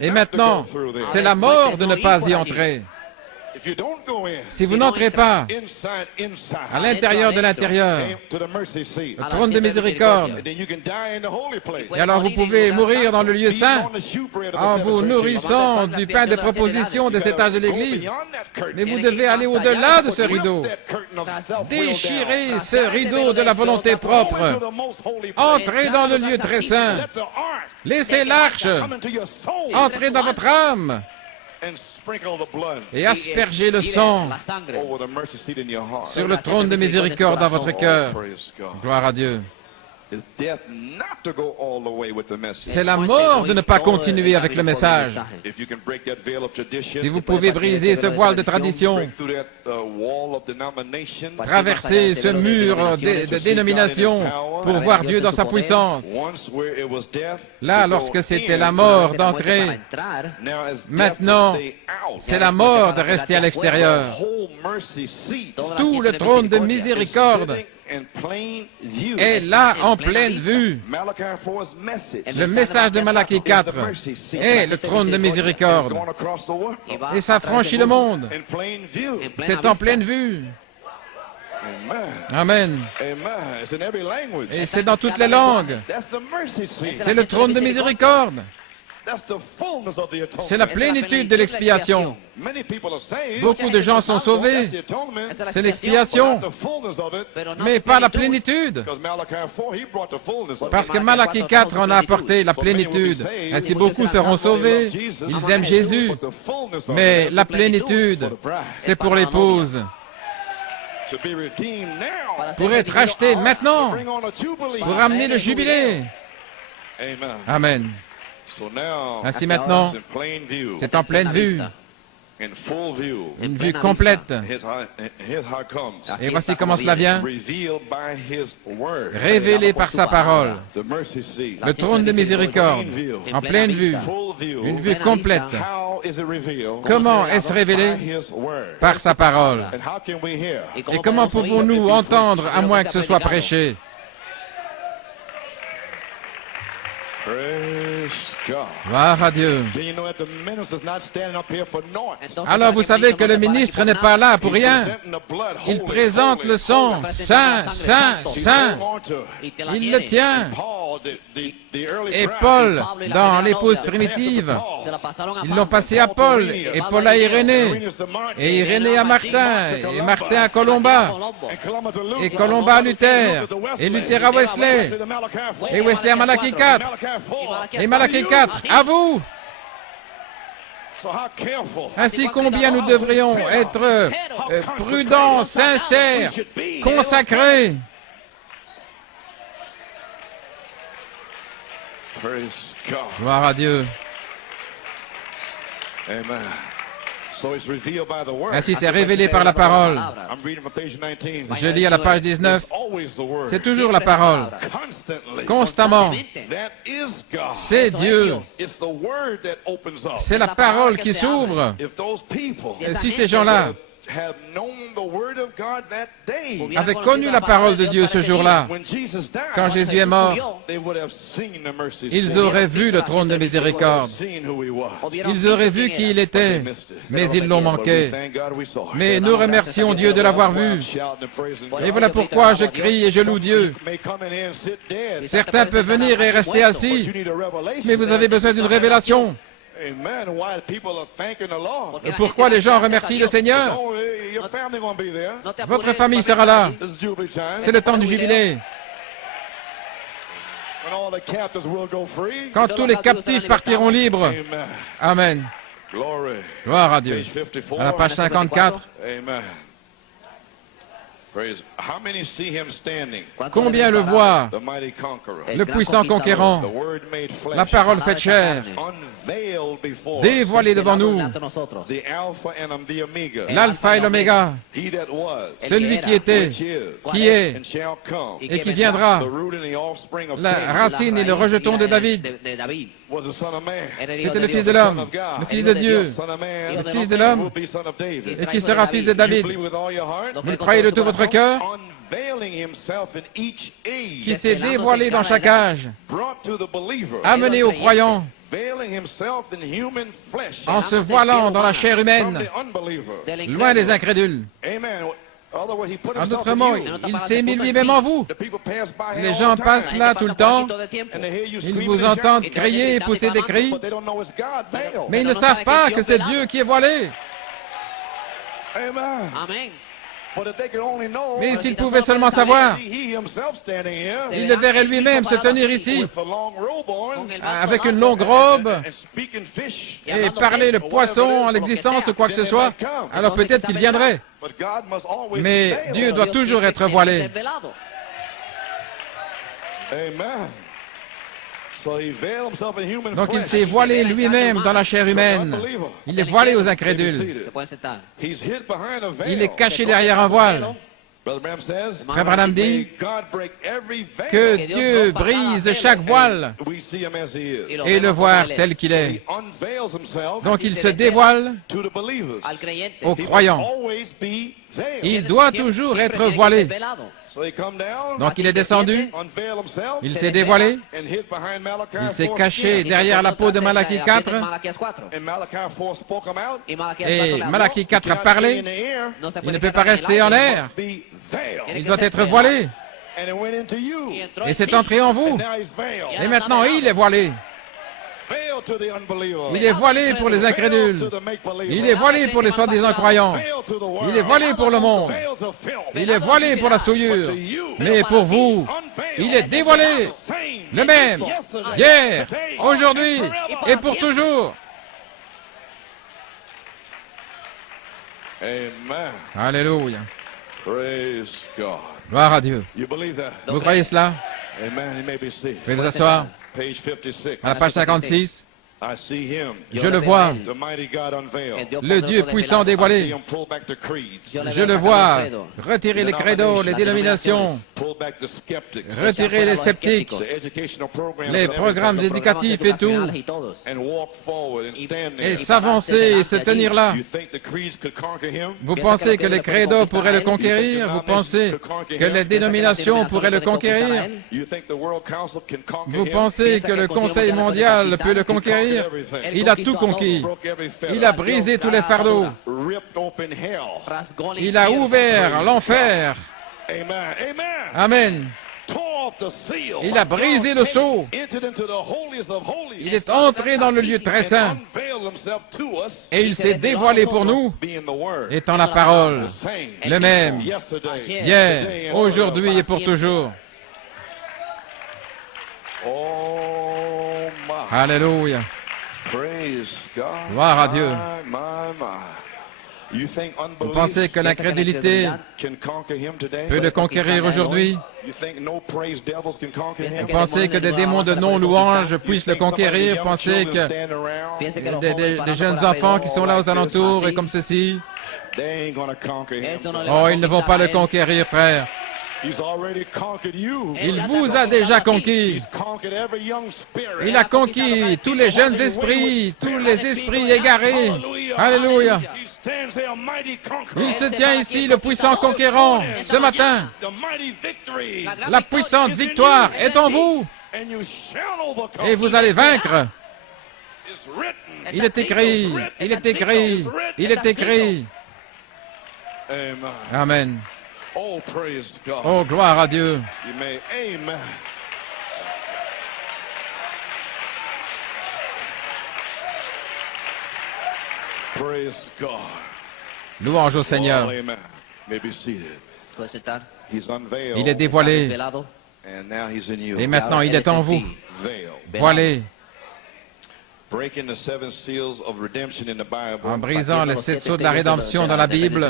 Et maintenant, c'est la mort de ne pas y entrer. Si vous n'entrez pas à l'intérieur de l'intérieur, le trône de miséricorde, et alors vous pouvez mourir dans le lieu saint en vous nourrissant du pain de proposition de cet âge de l'Église. Mais vous devez aller au-delà de ce rideau. Déchirez ce rideau de la volonté propre. Entrez dans le lieu très saint. Laissez l'arche entrer dans votre âme. Et aspergez le sang sur le trône de miséricorde dans votre cœur. Gloire à Dieu. C'est la mort de ne pas continuer avec le message. Si vous pouvez briser ce voile de tradition, traverser ce mur de dénomination pour voir Dieu dans sa puissance. Là, lorsque c'était la mort d'entrer, maintenant, c'est la mort de rester à l'extérieur. Tout le trône de miséricorde est là en pleine vue. Le message de Malachie 4 est le trône de miséricorde. Et ça franchit le monde. C'est en pleine vue. Amen. Et c'est dans toutes les langues. C'est le trône de miséricorde. C'est la plénitude de l'expiation. Beaucoup de gens sont sauvés. C'est l'expiation, mais pas la plénitude. Parce que Malachie 4 en a apporté la plénitude. Ainsi beaucoup seront sauvés. Ils aiment Jésus. Mais la plénitude, c'est pour l'épouse. Pour être acheté maintenant. Pour amener le jubilé. Amen. Ainsi maintenant, c'est en pleine vue, une vue complète. Et voici comment cela vient, révélé par sa parole. Le trône de miséricorde, en pleine vue, une vue complète. Comment est-ce révélé? Par sa parole. Et comment pouvons-nous entendre à moins que ce soit prêché? Gloire à Dieu. Alors vous savez que le ministre n'est pas là pour rien. Il présente le sang saint, saint, saint. Il le tient. Et Paul, dans l'épouse primitive, ils l'ont passé à Paul, et Paul à Irénée, et Irénée à Martin, et Martin à Colomba, et Colomba à Luther, et Luther à Wesley, et Wesley à Malachie 4, et Malachie 4, à vous. Ainsi, combien nous devrions être prudents, sincères, consacrés. Gloire à Dieu. Ainsi, c'est révélé par la parole. Je lis à la page 19. C'est toujours la parole. Constamment. C'est Dieu. C'est la parole qui s'ouvre. Et si ces gens-là avaient connu la parole de Dieu ce jour-là, quand Jésus est mort, ils auraient vu le trône de miséricorde. Ils auraient vu qui il était, mais ils l'ont manqué. Mais nous remercions Dieu de l'avoir vu. Et voilà pourquoi je crie et je loue Dieu. Certains peuvent venir et rester assis, mais vous avez besoin d'une révélation. Pourquoi les gens remercient le Seigneur? Votre famille sera là. C'est le temps du jubilé. Quand tous les captifs partiront libres. Amen. Gloire à Dieu. À la page 54. Combien le voient, le puissant conquérant, la parole faite chair, dévoilé devant nous, l'alpha et l'oméga, celui qui était, qui est et qui viendra, la racine et le rejeton de David. C'était le Fils de l'homme, le Fils de Dieu, le Fils de l'homme, et qui sera Fils de David. Vous le croyez de tout votre cœur? Qui s'est dévoilé dans chaque âge, amené aux croyants, en se voilant dans la chair humaine, loin des incrédules. En d'autres mots, il s'est mis lui-même en vous. Les gens passent là tout le temps, ils vous entendent crier et pousser des cris, mais ils ne savent pas que c'est Dieu qui est voilé. Amen. Mais s'il pouvait seulement savoir, il le verrait lui-même se tenir ici, avec une longue robe, et parler le poisson en l'existence ou quoi que ce soit, alors peut-être qu'il viendrait. Mais Dieu doit toujours être voilé. Donc il s'est voilé lui-même dans la chair humaine. Il est voilé aux incrédules. Il est caché derrière un voile. Frère Branham dit que Dieu brise chaque voile et le voir tel qu'il est. Donc il se dévoile aux croyants. Il doit toujours être voilé. Donc il est descendu, il s'est dévoilé, il s'est caché derrière la peau de Malachie 4, et Malachie 4 a parlé, il ne peut pas rester en l'air, il doit être voilé, et c'est entré en vous, et maintenant il est voilé. Il est voilé pour les incrédules. Il est voilé pour les soi-disant croyants. Il est voilé pour le monde. Il est voilé pour la souillure. Mais pour vous, il est dévoilé. Le même, hier, aujourd'hui et pour toujours. Alléluia. Gloire à Dieu. Vous croyez cela? Veuillez vous asseoir. À la page 56, je le vois, le Dieu puissant dévoilé. Je le vois retirer les credos, les dénominations, retirer les sceptiques, les programmes éducatifs et tout, et s'avancer et se tenir là. Vous pensez que les credos pourraient le conquérir? Vous pensez que les dénominations pourraient le conquérir? Vous pensez que le Conseil mondial peut le conquérir? Il a tout conquis. Il a brisé tous les fardeaux. Il a ouvert l'enfer. Amen. Il a brisé le sceau. Il est entré dans le lieu très saint. Et il s'est dévoilé pour nous, étant la parole, le même, hier, aujourd'hui et pour toujours. Alléluia. Praise God. Gloire à Dieu. My, my. You think Vous pensez que l'incrédulité can conquer him today? peut le conquérir aujourd'hui? You think no praise devils can conquer him? Vous pensez que des démons de non-louange puissent le conquérir? Vous pensez que des jeunes enfants qui sont là aux alentours et comme ceci? They ain't gonna conquer him. Oh, ils ne vont pas le conquérir, frère. He's already conquered you. Il vous a déjà conquis. He's conquered every young spirit. Il a conquis tous les jeunes esprits, tous les esprits égarés. Alléluia. He stands there, a mighty conqueror. Il se tient ici, le puissant conquérant, ce matin. The mighty victory. La puissante victoire est en vous And you shall overcome. et vous allez vaincre. It's written. Il est écrit, il est écrit, il est écrit. Amen. Amen. Oh, praise God. Oh, gloire à Dieu. You may. Amen. Praise God. Louange au Seigneur. Oh, amen. May be seated. He's unveiled. Il est dévoilé And now he's in you. et maintenant il est en vous. Veil. Voilé, Breaking the seven seals of redemption in the Bible. en brisant les sept sceaux de la rédemption dans la Bible,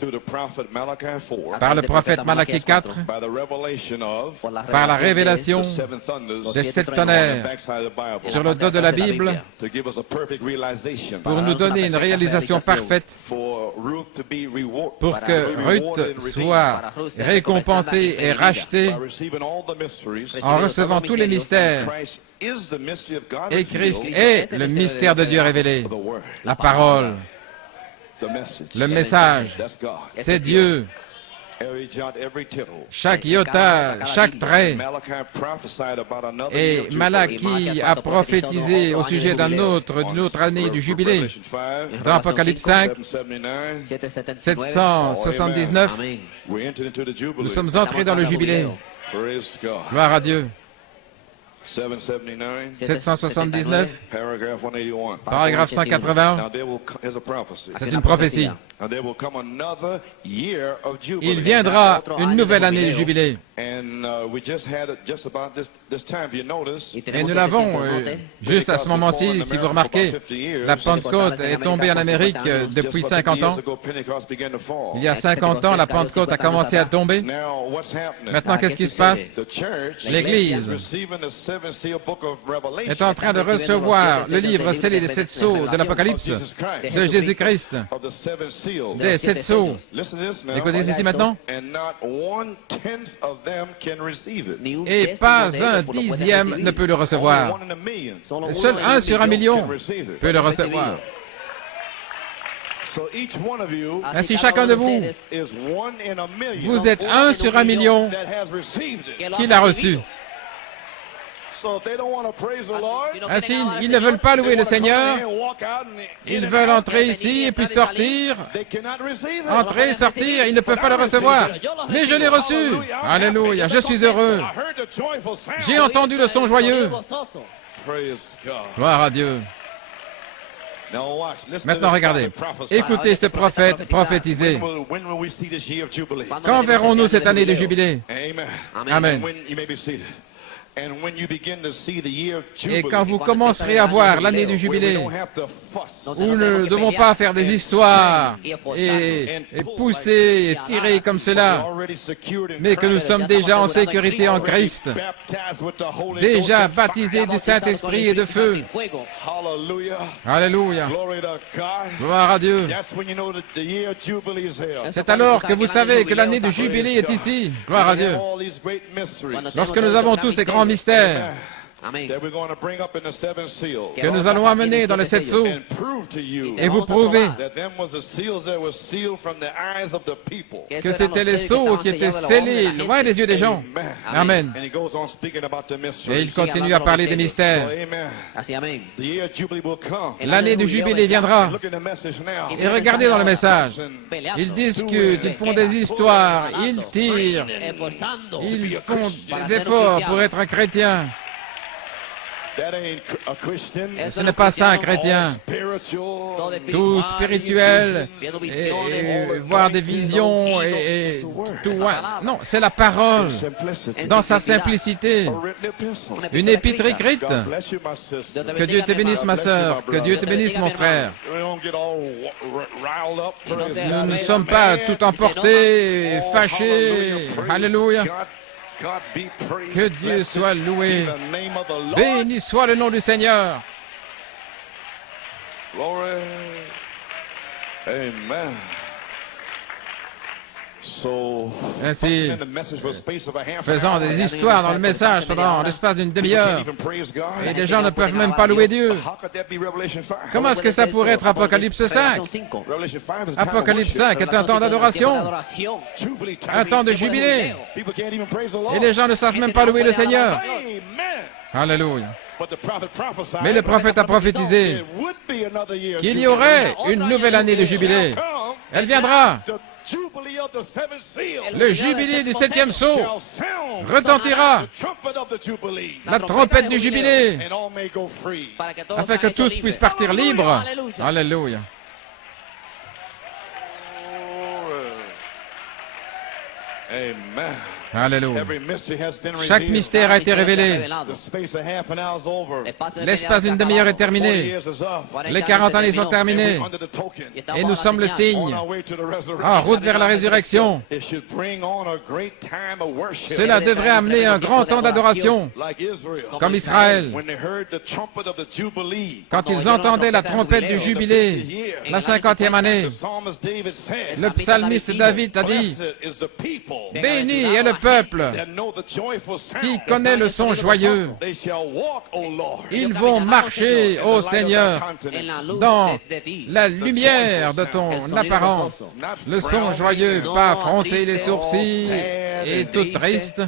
Through the prophet Malachi 4. par le prophète Malachie 4, By the revelation of par la révélation the seven thunders des sept on the tonnerres backside of the Bible. sur le dos de la Bible, To give us a perfect realization. pour nous donner une réalisation parfaite, For Ruth to be rewarded. pour que Ruth soit récompensée et rachetée By receiving all the mysteries. en recevant tous les mystères. Christ is the mystery of God Et Christ revealed. est le mystère de Dieu révélé. The word. La parole, The message. le message, That's God. c'est Dieu. Every jot, every tittle. Chaque iota, chaque trait. Malachi prophesied about another year Et of Jubilee. Malachie a prophétisé au sujet d'une autre année du jubilé. Revelation 5, Dans Apocalypse 5, 779, 779, we entered into the Jubilee. nous sommes entrés dans le jubilé. Praise God. Gloire à Dieu. 779, 779, paragraph 181. paragraphe 180, Now there will here's a prophecy. c'est une prophétie. And there will come another year of Jubilee. Il viendra une nouvelle année du jubilé. And we just had it just about this time. If you notice, Et nous l'avons juste à ce moment-ci, si vous remarquez. La Pentecôte est tombée en Amérique depuis 50 ans. Il y a 50 ans, la Pentecôte a commencé à tomber. Now, what's happening? Maintenant, qu'est-ce qui se passe? The church L'Église is receiving the seven seal book of Revelation est en train de recevoir le livre scellé des sept sceaux de l'Apocalypse de Jésus-Christ, of the seven seals. des sept sceaux. Listen to this now. Écoutez ceci maintenant. And not 1/10 of them can receive it. Et pas un dixième ne peut le Only recevoir. 1 in a million Seul 1 sur 1 million can receive it. peut le recevoir. So each one of you Ainsi, chacun de vous, is 1 in a million. vous êtes 1 sur 1 million that has received it. qui l'a reçu. So if they don't want to praise the Lord, Ainsi, ils ne veulent pas louer le they wanna come Seigneur. in and walk out and Ils in and veulent out, entrer ici et puis sortir. they cannot receive it. Entrer, sortir, ils ne peuvent pas le recevoir. Mais je l'ai reçu. Alléluia, je suis heureux. I heard the joyful sound. J'ai entendu le son joyeux. Praise God. Gloire à Dieu. Now watch. Listen to Maintenant, this regardez. prophet prophesy. Écoutez ce prophète prophétiser. When will we see this year of Jubilee? Quand verrons-nous cette année de jubilé? Amen. Amen. And when you may be seated. And when you begin to see the year of Et Jubilee, quand vous commencerez à voir l'année du where we jubilé, don't have to fuss. où nous ne devons pas faire des histoires et pousser et tirer comme cela, Already secured in mais que nous sommes déjà en sécurité en Christ, baptized with the Holy déjà Ghost. baptisés du Saint-Esprit et de feu. Hallelujah. Alléluia. Glory to God. Gloire à Dieu. That's when you know that the year of Jubilee is here. C'est alors que vous savez que l'année du jubilé est ici. Gloire à Dieu. All these great mysteries Lorsque nous avons tous ces grands mystères that we're going to bring up in the seven seals que nous allons amener dans les sept sceaux and prove to you et vous prouver that them was the seals that were sealed from the eyes of the people. que c'était les sceaux qui étaient scellés loin des yeux des gens. Amen. And he goes on speaking about the Et mysteries. il continue à parler des So, mystères. amen. The year of Jubilee will come. L'année du jubilé viendra. Look at the message now. Et regardez dans le message. Ils discutent, ils font des histoires, ils tirent, ils font des efforts pour être un chrétien. Ce n'est pas ça un chrétien. Tout spirituel, et voir des visions et tout. Non, c'est la parole dans sa simplicité. Une épître écrite. Que Dieu te bénisse, ma sœur. Que Dieu te bénisse, mon frère. Nous ne sommes pas tout emportés, fâchés. Alléluia. Que Dieu soit loué. Béni soit le nom du Seigneur. Amen. Ainsi, faisant des histoires dans le message pendant l'espace d'une demi-heure, et des gens ne peuvent même pas louer Dieu. Comment est-ce que ça pourrait être Apocalypse 5? Apocalypse 5 est un temps d'adoration, un temps de jubilé, et les gens ne savent même pas louer le Seigneur. Alléluia. Mais le prophète a prophétisé qu'il y aurait une nouvelle année de jubilé. Elle viendra. Le jubilé du septième sceau retentira, la trompette du jubilé, afin que tous puissent partir libres. Alléluia. Amen. Alléluia. Chaque mystère a été révélé. L'espace d'une demi-heure est terminé. Les 40 années sont terminées. Et nous sommes le signe. En route vers la résurrection. Cela devrait amener un grand temps d'adoration, comme Israël. Quand ils entendaient la trompette du jubilé, la 50e année, le psalmiste David a dit, « Béni est le peuple qui connaît le son joyeux. Ils vont marcher, ô Seigneur, dans la lumière de ton apparence. Le son joyeux, pas froncer les sourcils et tout triste.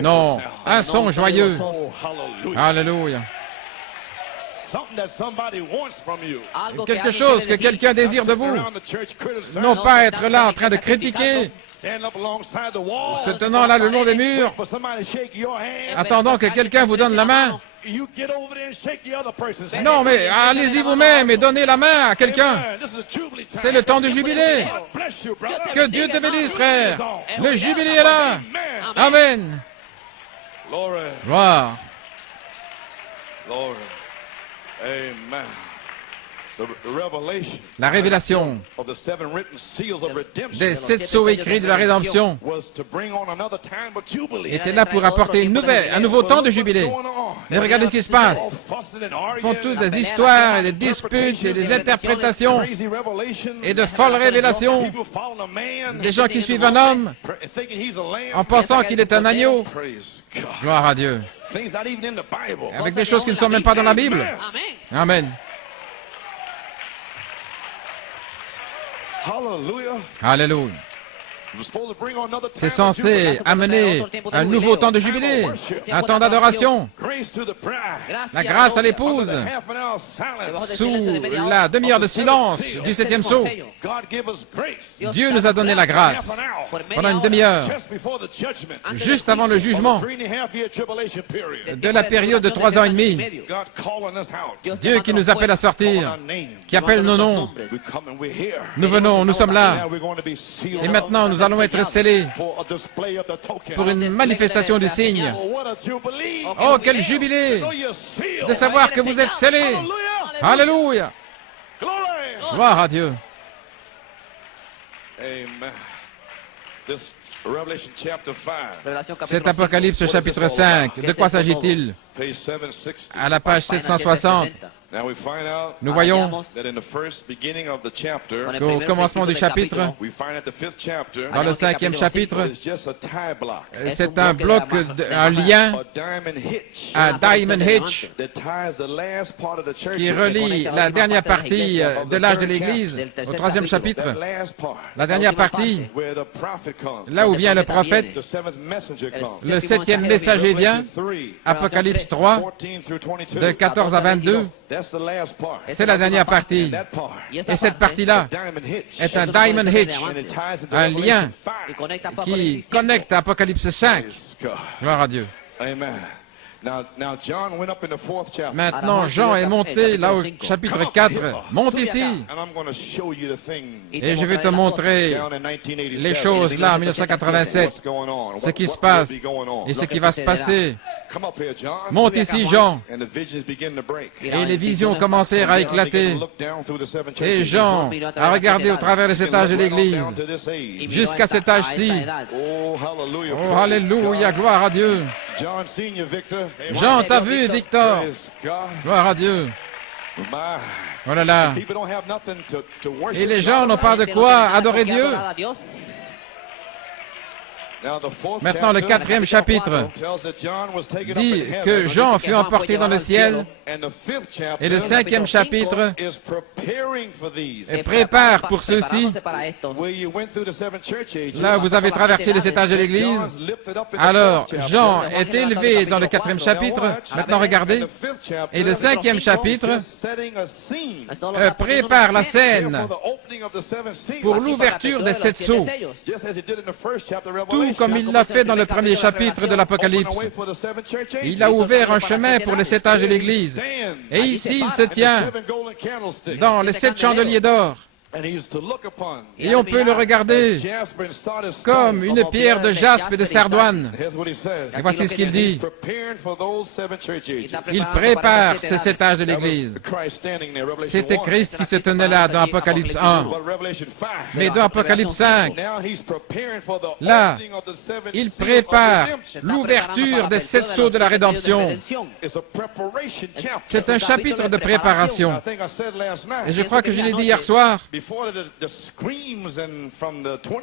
Non, un son joyeux. Alléluia. Quelque chose que quelqu'un désire de vous. Non pas être là en train de critiquer, se tenant là le long des murs, attendant que quelqu'un vous donne la main. Non, mais allez-y vous-même et donnez la main à quelqu'un. C'est le temps du jubilé. Que Dieu te bénisse, frère. Le jubilé est là. Amen. Gloire. Amen. La révélation des 7 sceaux écrits de la rédemption était là pour apporter un nouveau temps de jubilé. Mais regardez ce qui se passe. Ils font tous des histoires et des disputes et des interprétations et de folles révélations. Des gens qui suivent un homme en pensant qu'il est un agneau. Gloire à Dieu. Avec des choses qui ne sont même pas dans la Bible. Amen. Alléluia. C'est censé amener un nouveau temps de jubilé, un temps d'adoration. La grâce à l'épouse, sous la demi-heure de silence du 7e sceau. Dieu nous a donné la grâce pendant une demi-heure, juste avant le jugement de la période de 3 ans et demi. Dieu qui nous appelle à sortir, qui appelle nos noms. Nous venons, nous sommes là. Et maintenant, nous allons être scellés pour une manifestation du signe. Oh, quel jubilé de savoir que vous êtes scellés. Alléluia. Gloire à Dieu. C'est Apocalypse chapitre 5. De quoi s'agit-il? À la page 760. Nous voyons qu'au commencement du chapitre, dans le 5e chapitre, c'est un bloc, un lien, un diamond hitch, qui relie la dernière partie de l'âge de l'Église au 3e chapitre. La dernière partie, là où vient le prophète, le 7e messager vient, Apocalypse 3, de 14 à 22. C'est la dernière partie. Et cette partie-là est un diamond hitch, un lien qui connecte à Apocalypse 5. Gloire à Dieu. Maintenant, Jean est monté là au chapitre 4. Monte ici. Et je vais te montrer les choses là en 1987, ce qui se passe et ce qui va se passer. Monte ici, Jean. Et les visions commencèrent à éclater. Et Jean a regardé au travers de cet âge de l'Église jusqu'à cet âge-ci. Oh, alléluia, gloire à Dieu. Jean, t'as vu, Victor? Gloire à Dieu. Oh là là. Et les gens n'ont pas de quoi adorer Dieu. Maintenant, le 4e chapitre dit que Jean fut emporté dans le ciel, et le 5e chapitre prépare pour ceux-ci. Là, vous avez traversé les 7 âges de l'Église. Alors, Jean est élevé dans le 4e chapitre. Maintenant, regardez. Et le 5e chapitre prépare la scène pour l'ouverture des 7 sceaux. Tout comme il l'a fait dans le 1er chapitre de l'Apocalypse. Il a ouvert un chemin pour les 7 âges de l'Église. Et ici, il se tient dans les 7 chandeliers d'or. Et on peut le regarder comme une pierre de jaspe et de sardoine. Et voici ce qu'il dit. Il prépare ces 7 âges de l'Église. C'était Christ qui se tenait là dans Apocalypse 1. Mais dans Apocalypse 5, là, il prépare l'ouverture des 7 sceaux de la rédemption. C'est un chapitre de préparation. Et je crois que je l'ai dit hier soir.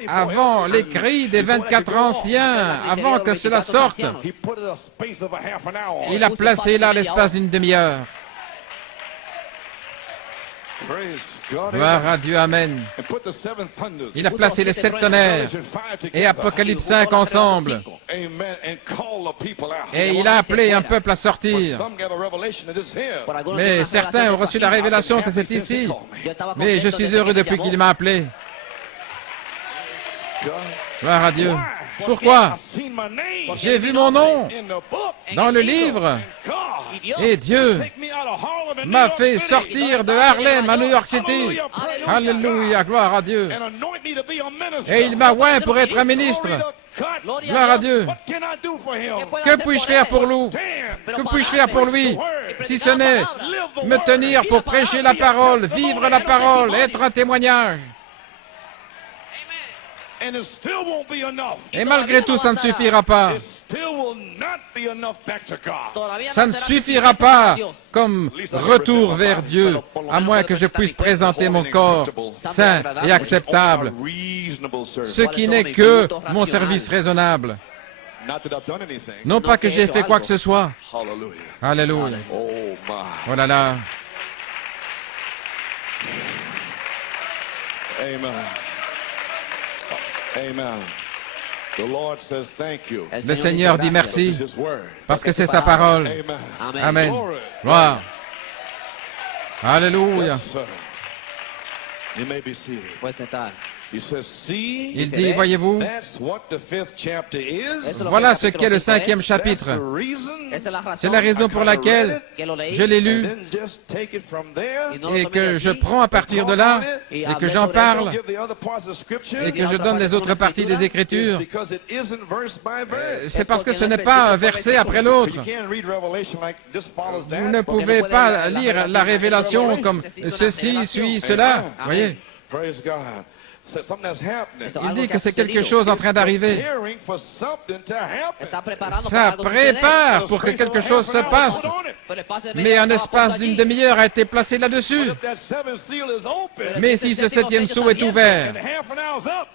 Avant les cris des 24 anciens, avant que cela sorte, il a placé là l'espace d'une demi-heure. Gloire à Dieu, Amen. Il a placé les 7 tonnerres et Apocalypse 5 ensemble. Et il a appelé un peuple à sortir. Mais certains ont reçu la révélation que c'est ici. Mais je suis heureux depuis qu'il m'a appelé. Gloire à Dieu. Pourquoi? J'ai vu mon nom dans le livre et Dieu m'a fait sortir de Harlem à New York City. Alléluia, gloire à Dieu. Et il m'a oint pour être un ministre. Gloire à Dieu. Que puis-je faire pour lui? Que puis-je faire pour lui? Si ce n'est me tenir pour prêcher la parole, vivre la parole, être un témoignage. Et malgré tout, ça ne suffira pas. Ça ne suffira pas comme retour vers Dieu, à moins que je puisse présenter mon corps saint et acceptable, ce qui n'est que mon service raisonnable. Non pas que j'ai fait quoi que ce soit. Alléluia. Oh là là. Amen. Amen. Le Seigneur dit merci parce que c'est sa parole. Amen. Gloire. Alléluia. Il dit, voyez-vous, voilà ce qu'est le 5e chapitre. C'est la raison pour laquelle je l'ai lu et que je prends à partir de là et que j'en parle et que je donne les autres parties des Écritures. C'est parce que ce n'est pas un verset après l'autre. Vous ne pouvez pas lire la révélation comme ceci suit cela. Voyez? Il dit que c'est quelque chose en train d'arriver. Ça prépare pour que quelque chose se passe. Mais un espace d'une demi-heure a été placé là-dessus. Mais si ce 7e sceau est ouvert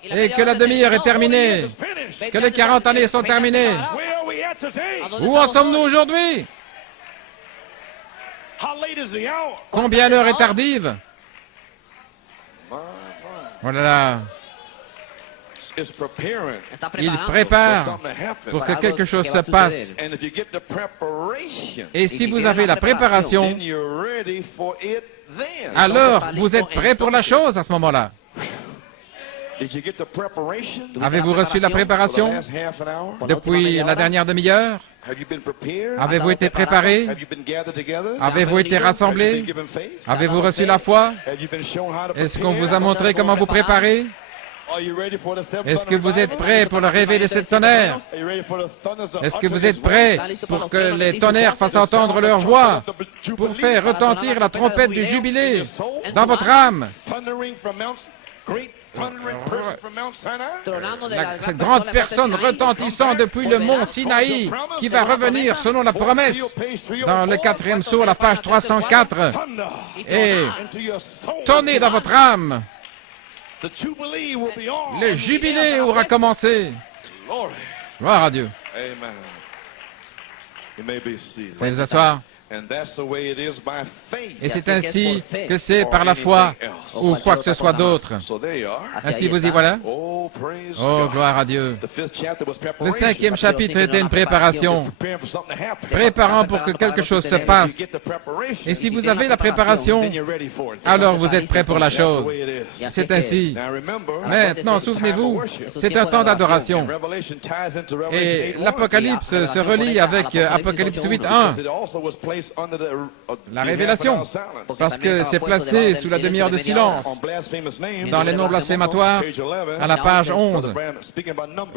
et que la demi-heure est terminée, que les 40 années sont terminées, où en sommes-nous aujourd'hui? Combien l'heure est tardive? Voilà. Il prépare pour que quelque chose se passe. Et si vous avez la préparation, alors vous êtes prêt pour la chose à ce moment-là. Avez-vous reçu la préparation depuis la dernière demi-heure? Avez-vous été préparés? Avez-vous été rassemblés? Avez-vous reçu la foi? Est-ce qu'on vous a montré comment vous préparer? Est-ce que vous êtes prêts pour le réveil de cette tonnerre? Est-ce que vous êtes prêts pour que les tonnerres fassent entendre leur voix, pour faire retentir la trompette du jubilé dans votre âme? Cette grande personne retentissant depuis le mont Sinaï qui va revenir selon la promesse dans le 4e sceau à la page 304 et tonner dans votre âme. Le jubilé aura commencé. Gloire à Dieu. Veuillez vous asseoir. Et c'est ainsi que c'est par la foi ou quoi que ce soit d'autre. Ainsi vous y voilà. Oh, gloire à Dieu. Le 5e chapitre était une préparation, préparant pour que quelque chose se passe. Et si vous avez la préparation, alors vous êtes prêt pour la chose. C'est ainsi. Maintenant, souvenez-vous, c'est un temps d'adoration. Et l'Apocalypse se relie avec Apocalypse 8.1. La révélation, parce que c'est placé sous la demi-heure de silence dans les noms blasphématoires à la page 11.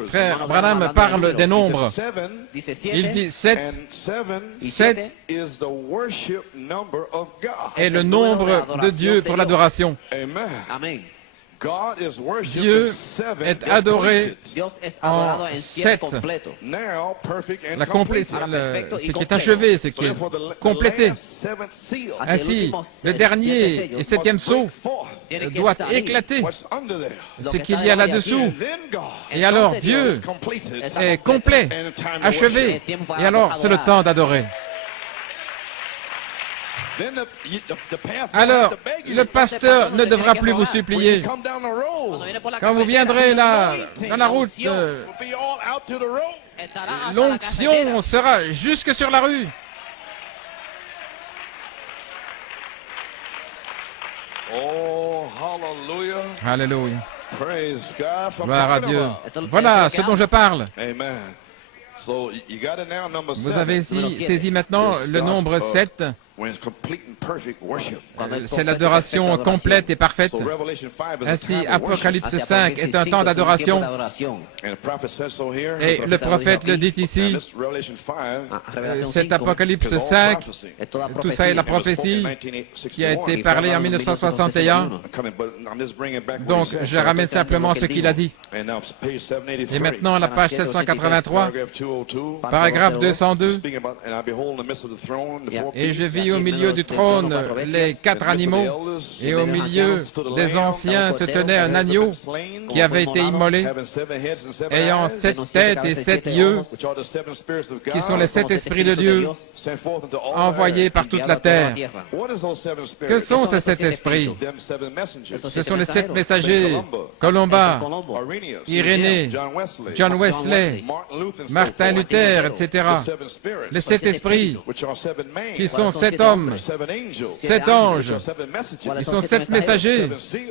Frère Branham parle des nombres. Il dit 7. 7 est le nombre de Dieu pour l'adoration. Dieu est adoré en 7. Ce qui est achevé, ce qui est complété. Ainsi, le dernier et 7e sceau doit éclater ce qu'il y a là-dessous. Et alors Dieu est complet, achevé. Et alors c'est le temps d'adorer. Alors, le pasteur ne devra plus vous supplier. Quand vous viendrez là, dans la route, l'onction sera jusque sur la rue. Oh, hallelujah. Alléluia. Gloire à Dieu. Voilà ce dont je parle. Vous avez saisi maintenant le nombre 7. C'est l'adoration complète et parfaite. Ainsi, Apocalypse 5 est un temps d'adoration. Et le prophète le dit ici, cet Apocalypse 5, tout ça est la prophétie qui a été parlée en 1961. Donc, je ramène simplement ce qu'il a dit. Et maintenant, à la page 783, paragraphe 202, et je vis au milieu du trône les 4 animaux, et au milieu des anciens se tenait un agneau qui avait été immolé, ayant 7 têtes et 7 yeux, qui sont les 7 esprits de Dieu, envoyés par toute la terre. Que sont ces 7 esprits? Ce sont les 7 messagers, Columba, Irénée, John Wesley, Martin Luther, etc. Les 7 esprits, qui sont 7 hommes, 7 anges, ils sont 7 messagers,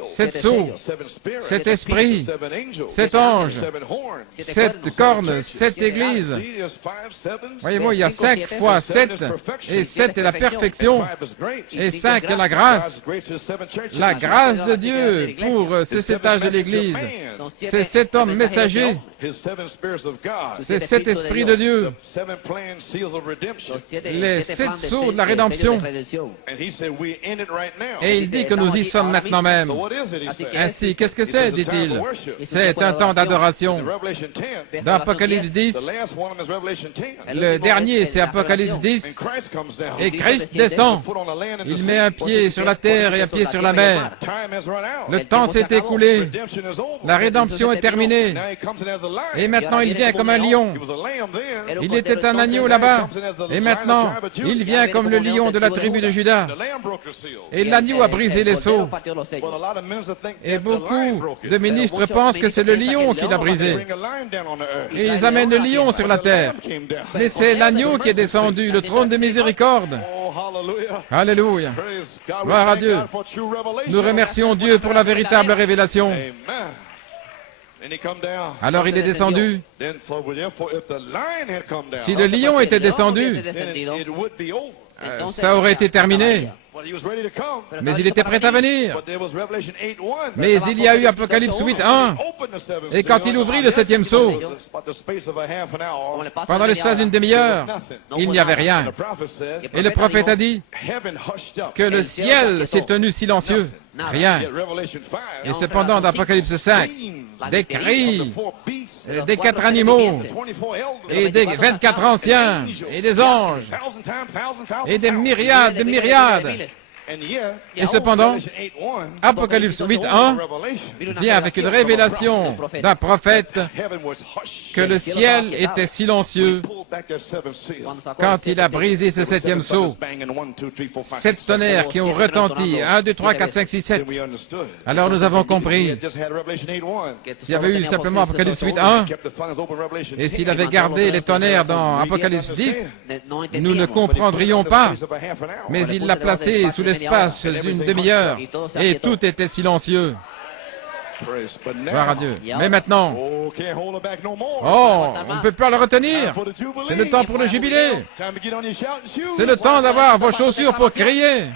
7 sceaux, 7 esprits, 7 anges, 7 cornes, 7 églises. Voyez-vous, il y a 5 fois 7, et 7 est la perfection, et 5 est la grâce. La grâce de Dieu pour ces 7 âges de l'Église, ces 7 hommes messagers, ces 7 esprits de Dieu, les 7 sceaux de la rédemption. Et il dit que nous y sommes maintenant même. Ainsi, qu'est-ce que c'est, dit-il? C'est un temps d'adoration. Dans Apocalypse 10, le dernier, c'est Apocalypse 10, et Christ descend. Il met un pied sur la terre et un pied sur la mer. Le temps s'est écoulé. La rédemption est terminée. Et maintenant, il vient comme un lion. Il était un agneau là-bas. Et maintenant, il vient comme le lion de la tribu de Juda. Et l'agneau a brisé les sceaux. Et beaucoup de ministres pensent que c'est le lion qui l'a brisé. Et ils amènent le lion sur la terre. Mais c'est l'agneau qui est descendu, le trône de miséricorde. Alléluia. Gloire à Dieu. Nous remercions Dieu pour la véritable révélation. Alors il est descendu. Si le lion était descendu, ça aurait été terminé. Mais il était prêt à venir. Mais il y a eu Apocalypse 8:1. Et quand il ouvrit le septième sceau, pendant l'espace d'une demi-heure, il n'y avait rien. Et le prophète a dit que le ciel s'est tenu silencieux. Rien. Et cependant, dans Apocalypse 5, des cris, des 4 animaux, et des 24 anciens, et des anges, et des myriades de myriades. Et cependant, Apocalypse 8:1 vient avec une révélation d'un prophète que le ciel était silencieux quand il a brisé ce septième sceau. 7 tonnerres qui ont retenti, 1, 2, 3, 4, 5, 6, 7. Alors nous avons compris. S'il y avait eu simplement Apocalypse 8:1, et s'il avait gardé les tonnerres dans Apocalypse 10, nous ne comprendrions pas. Mais il l'a placé sous l'espace d'une demi-heure, et tout était silencieux. Gloire à Dieu. Mais maintenant, on ne peut pas le retenir. C'est le temps pour le jubilé. C'est le temps d'avoir vos chaussures pour crier.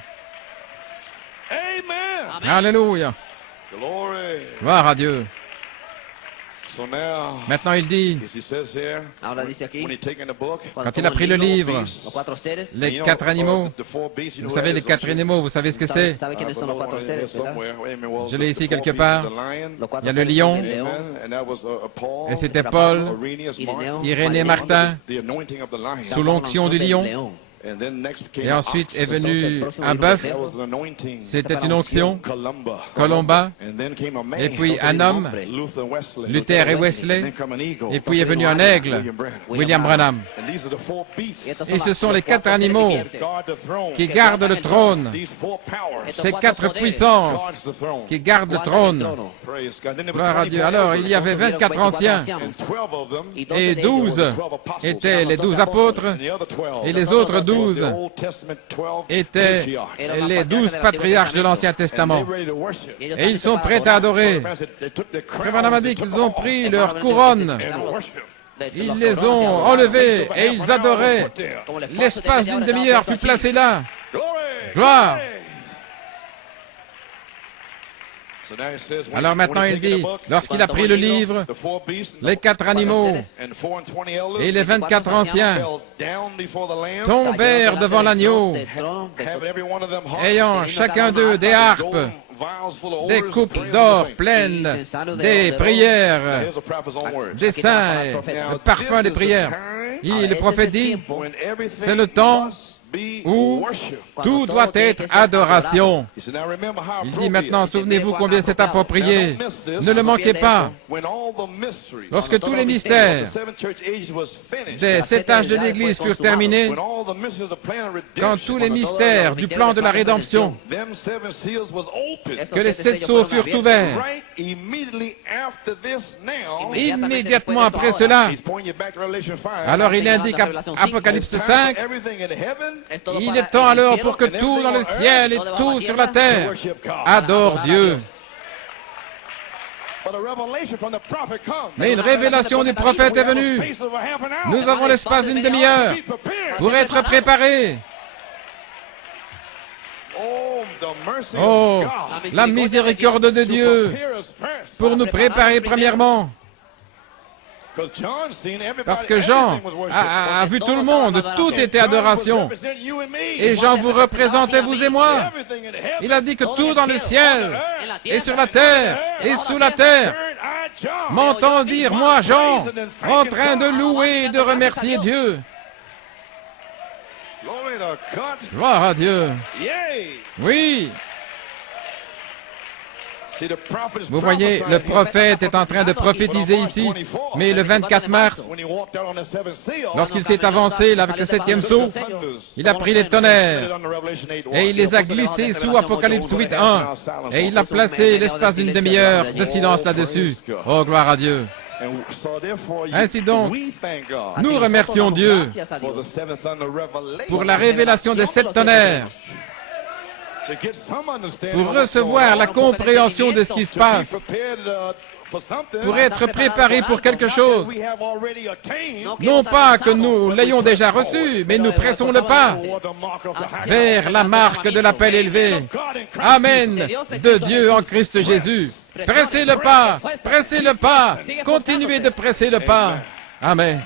Alléluia. Gloire à Dieu. Maintenant, il dit, quand il a pris le livre, les 4 animaux, vous savez, les 4 animaux, vous savez ce que c'est? Je l'ai ici quelque part. Il y a le lion, et c'était Paul, Irénée, Martin, sous l'onction du lion. Et ensuite est venu un bœuf, c'était une onction, Colomba, et puis un homme, Luther et Wesley, et puis est venu un aigle, William Branham. Et ce sont les 4 animaux qui gardent le trône, ces 4 puissances qui gardent le trône. Gloire à Dieu. Alors il y avait 24 anciens, et 12 étaient les 12 apôtres, et les autres 12 étaient les 12 patriarches de l'Ancien Testament. Et ils sont prêts à adorer. Frère Branham a dit qu'ils ont pris leurs couronnes, ils les ont enlevées et ils adoraient. L'espace d'une demi-heure fut placé là. Gloire! Alors maintenant il dit, lorsqu'il a pris le livre, les 4 animaux et les 24 anciens tombèrent devant l'agneau, ayant chacun d'eux des harpes, des coupes d'or pleines, des prières, des saints, le parfum des prières. Et le prophète dit, c'est le temps où tout doit être adoration. Il dit maintenant, souvenez-vous combien c'est approprié. Ne le manquez pas. Lorsque tous les mystères des 7 âges de l'Église furent terminés, quand tous les mystères du plan de la rédemption, que les 7 sceaux furent ouverts, immédiatement après cela, alors il indique Apocalypse 5, il est temps alors pour que tout dans le ciel et tout sur la terre adore Dieu. Mais une révélation du prophète est venue. Nous avons l'espace d'une demi-heure pour être préparés. Oh, la miséricorde de Dieu pour nous préparer premièrement. Parce que Jean a vu tout le monde, tout était adoration. Et Jean vous représentait, vous et moi. Il a dit que tout dans le ciel, et sur la terre, et sous la terre, m'entend dire, moi Jean, en train de louer et de remercier Dieu. Gloire à Dieu. Oui. Vous voyez, le prophète est en train de prophétiser ici, mais le 24 mars, lorsqu'il s'est avancé là, avec le 7e sceau, il a pris les tonnerres et il les a glissés sous Apocalypse 8:1 et il a placé l'espace d'une demi-heure de silence là-dessus. Oh, gloire à Dieu! Ainsi donc, nous remercions Dieu pour la révélation des 7 tonnerres, pour recevoir la compréhension de ce qui se passe. pour être préparés pour quelque chose. Non pas que nous l'ayons déjà reçu, mais nous pressons le pas vers la marque de l'appel élevé. Amen, de Dieu en Christ Jésus. Pressez le pas, continuez de presser le pas. Amen.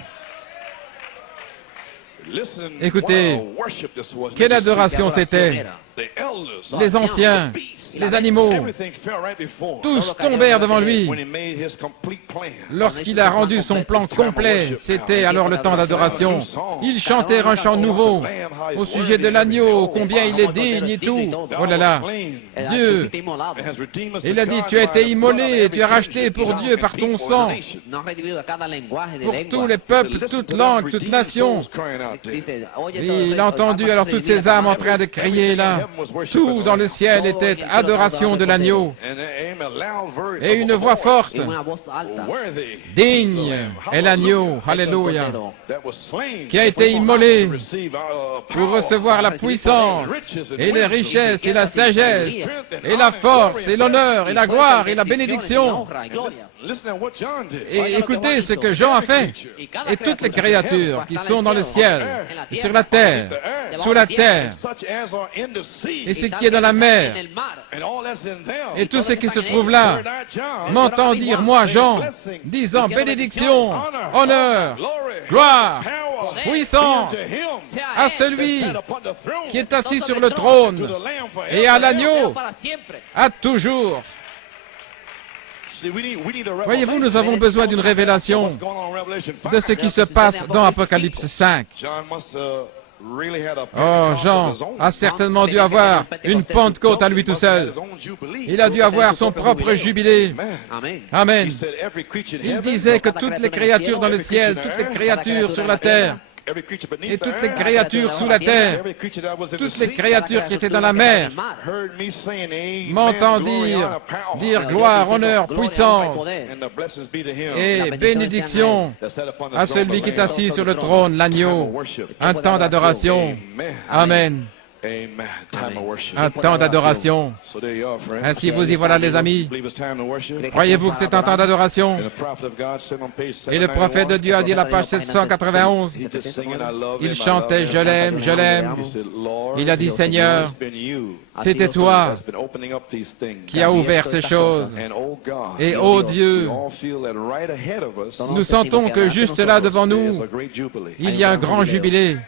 Écoutez, quelle adoration c'était! Les anciens, les animaux, tous tombèrent devant lui. Lorsqu'il a rendu son plan complet, c'était alors le temps d'adoration. Ils chantèrent un chant nouveau au sujet de l'agneau, combien il est digne et tout. Oh là là, Dieu, il a dit, tu as été immolé, tu as racheté pour Dieu par ton sang, pour tous les peuples, toutes langues, toutes nations. Et il a entendu alors toutes ces âmes en train de crier là. Tout dans le ciel était adoration de l'agneau. Et une voix forte. Digne est l'agneau, alléluia, qui a été immolé pour recevoir la puissance et les richesses et la sagesse et la force et l'honneur et la gloire et la bénédiction. Et écoutez ce que Jean a fait. Et toutes les créatures qui sont dans le ciel, et sur la terre, sous la terre, et ce qui est dans la mer, et tout ce qui se trouve là, m'entend dire, moi, Jean, disant bénédiction, honneur, gloire, puissance à celui qui est assis sur le trône et à l'agneau, à toujours. Voyez-vous, nous avons besoin d'une révélation de ce qui se passe dans Apocalypse 5. Oh, Jean a certainement dû avoir une Pentecôte à lui tout seul. Il a dû avoir son propre jubilé. Amen. Il disait que toutes les créatures dans le ciel, toutes les créatures sur la terre, et toutes les créatures sous la terre, toutes les créatures qui étaient dans la mer, m'entendent dire gloire, honneur, puissance et bénédiction à celui qui est assis sur le trône, l'agneau. Un temps d'adoration. Amen. Un temps d'adoration. Ainsi, vous y voilà, les amis. Croyez-vous que c'est un temps d'adoration? Et le prophète de Dieu a dit à la page 791, il chantait « Je l'aime, je l'aime ». Il a dit « Seigneur, c'était toi qui as ouvert ces choses. Et ô Dieu, nous sentons que juste là devant nous, il y a un grand jubilé.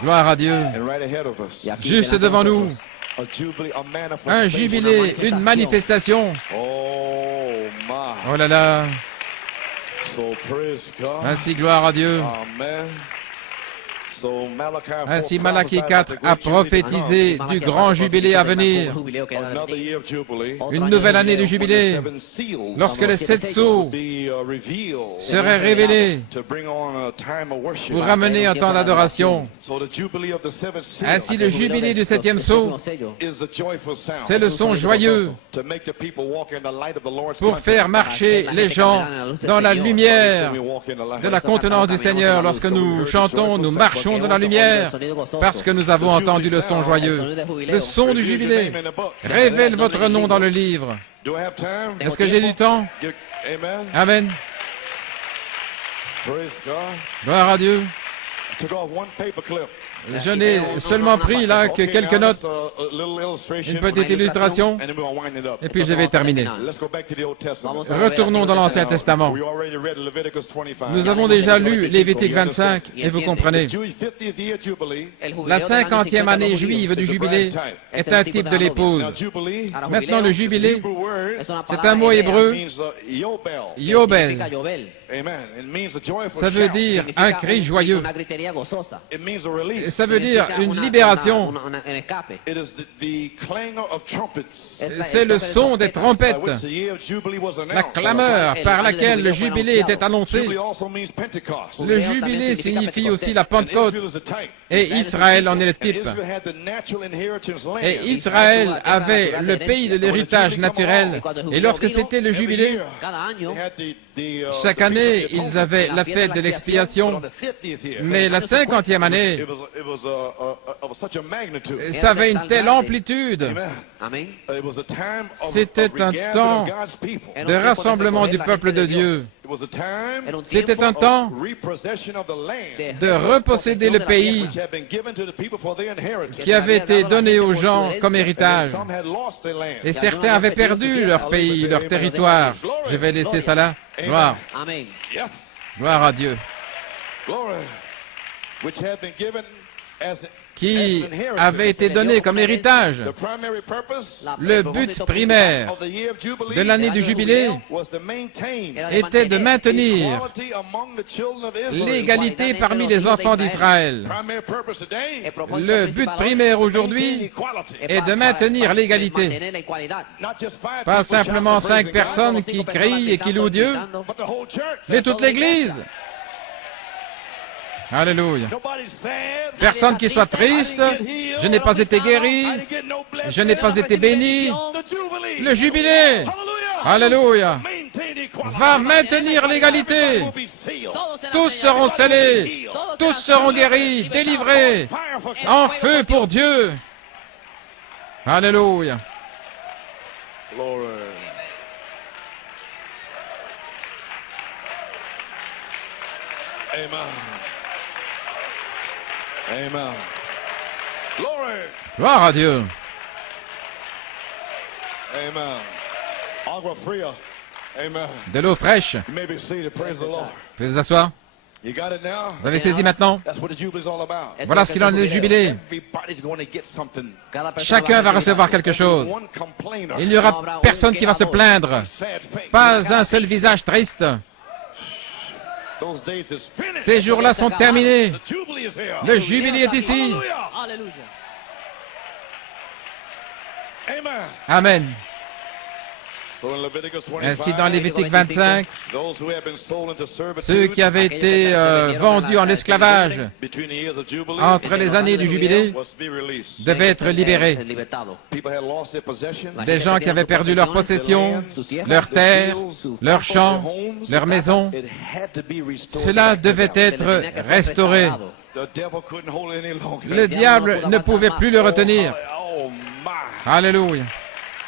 Gloire à Dieu. Juste devant nous, un jubilé, une manifestation. Oh là là. Ainsi, gloire à Dieu. Ainsi, Malachie 4 a prophétisé du grand jubilé à venir, une nouvelle année de jubilé, lorsque les 7 sceaux seraient révélés pour ramener un temps d'adoration. Ainsi, le jubilé du 7e sceau, c'est le son joyeux pour faire marcher les gens dans la lumière de la contenance du Seigneur. Lorsque nous chantons, nous marchons dans la lumière, parce que nous avons entendu le son joyeux, le son du jubilé. Révèle votre nom dans le livre. Est-ce que j'ai du temps? Amen. Gloire à Dieu. Je n'ai seulement pris là que quelques notes, une petite illustration, et puis je vais terminer. Retournons dans l'Ancien Testament. Nous avons déjà lu Lévitique 25, et vous comprenez. La 50e année juive du jubilé est un type de l'épouse. Maintenant, le jubilé, c'est un mot hébreu, Yobel. Ça veut dire un cri joyeux. Ça veut dire une libération. C'est le son des trompettes, la clameur par laquelle le jubilé était annoncé. Le jubilé signifie aussi la Pentecôte, et Israël en est le type. Et Israël avait le pays de l'héritage naturel, et lorsque c'était le jubilé, chaque année, ils avaient la fête de l'expiation, mais la 50e année, Ça avait une telle amplitude. C'était un temps de rassemblement du peuple de Dieu. C'était un temps de reposséder le pays qui avait été donné aux gens comme héritage. Et certains avaient perdu leur pays, leur territoire. Je vais laisser ça là. Gloire. Gloire à Dieu. Qui avait été donné comme héritage. Le but primaire de l'année du jubilé était de maintenir l'égalité parmi les enfants d'Israël. Le but primaire aujourd'hui est de maintenir l'égalité. Pas simplement 5 personnes qui crient et qui louent Dieu, mais toute l'Église. Alléluia. Personne qui soit triste, je n'ai pas été guéri, je n'ai pas été béni. Le jubilé, alléluia, va maintenir l'égalité. Tous seront scellés, tous seront guéris, délivrés, en feu pour Dieu. Alléluia. Amen. Amen. Glory. Gloire à Dieu. Amen. Agua fria. Amen. De l'eau fraîche. You may be seated. Praise the Lord. Vous pouvez vous asseoir. You got it now? Vous avez saisi maintenant? That's what the jubilee is all about. Voilà ce qu'il en est du jubilé. Everybody's going to get something. Chacun va recevoir quelque chose. One complainer. Il n'y aura personne qui va se plaindre. Sad face. Pas un seul visage triste. Those days is finished. Ces jours-là sont terminés. The jubilee is here. Le jubilé est ici. Hallelujah. Amen. Amen. So in Leviticus 25, Ainsi, dans Lévitique 25, those who have been sold into servitude ceux qui avaient été vendus en esclavage between the years of Jubilee entre les années du jubilé was to be released. devaient être libérés. People had lost their possessions. Des gens qui avaient perdu leurs possessions, leurs terres, leurs champs, leurs maisons, It had to be restored. cela devait être restauré. The devil couldn't hold it any longer. Le diable ne pouvait plus le retenir. Oh my. Alléluia.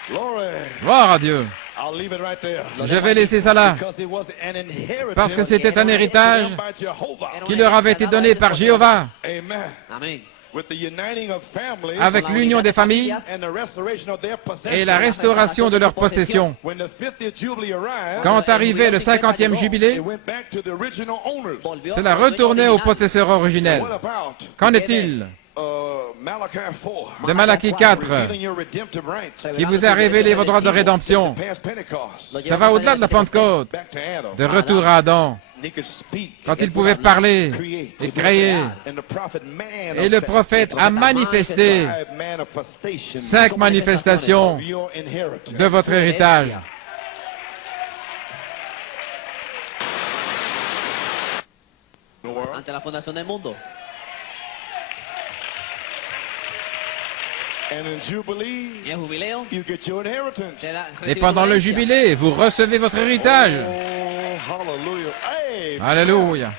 Glory. Gloire à Dieu. I'll leave it right there. Je vais laisser ça là, Because it was an inheritance parce que c'était un héritage by Jehovah. qui leur avait été donné par Jéhovah, Amen. With the uniting of families avec l'union des familles and the restoration of their possessions. et la restauration de leurs possessions. When the 50th Jubilee arrived, Quand arrivait le 50e jubilé, it went back to the original owners. cela retournait aux possesseurs originels. What about Qu'en est-il Malachi 4? de Malachie 4, Revealing your redemptive rights. qui vous a révélé vos droits de rédemption? Past Pentecost. Ça va au-delà de la Pentecôte, Back to Adam. de retour à Adam, He could speak. quand il pouvait parler et créer. And the prophet Et le prophète a manifesté 5 manifestations de votre héritage. Ante la fondación del mundo. And in Jubilee, Y en jubileo, you get your inheritance. Et pendant le jubilé, vous recevez votre héritage. Oh, hallelujah. Hey. Alléluia.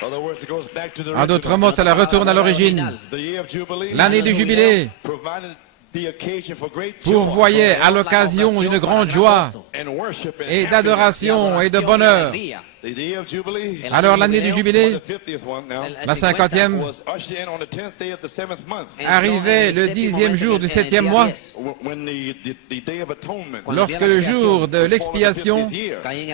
In other words, it goes back to the En d'autres mots, cela retourne à l'origine. The year of Jubilee L'année du jubilé provided the occasion for great pourvoyait à l'occasion d'une grande joie and worship and et d'adoration et de bonheur. The year of Jubilee, Alors l'année du jubilé, the 50th one now, la 50e, was ushered in on the 10th day of the 7th month. arrivait le 10e jour du 7e mois, When the day of atonement, lorsque le jour de l'expiation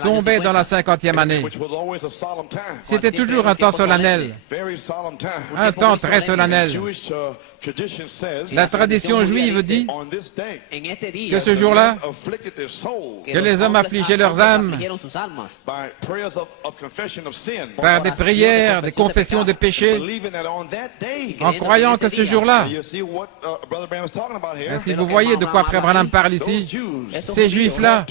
tombait dans la 50e année. which was always a solemn time, C'était toujours un temps solennel, very solemn time. un temps très solennel. Jewish tradition says La tradition juive dit on this day, que ce jour-là, afflicted their souls que les hommes affligeaient leurs âmes by prayers of confession of sin, par des prières, des confessions de péché, believing that on that day, en croyant que ce jour-là, you see what Brother Branham is talking about here, ainsi vous voyez de quoi Frère Branham parle those ici, Jews, ces Juifs-là,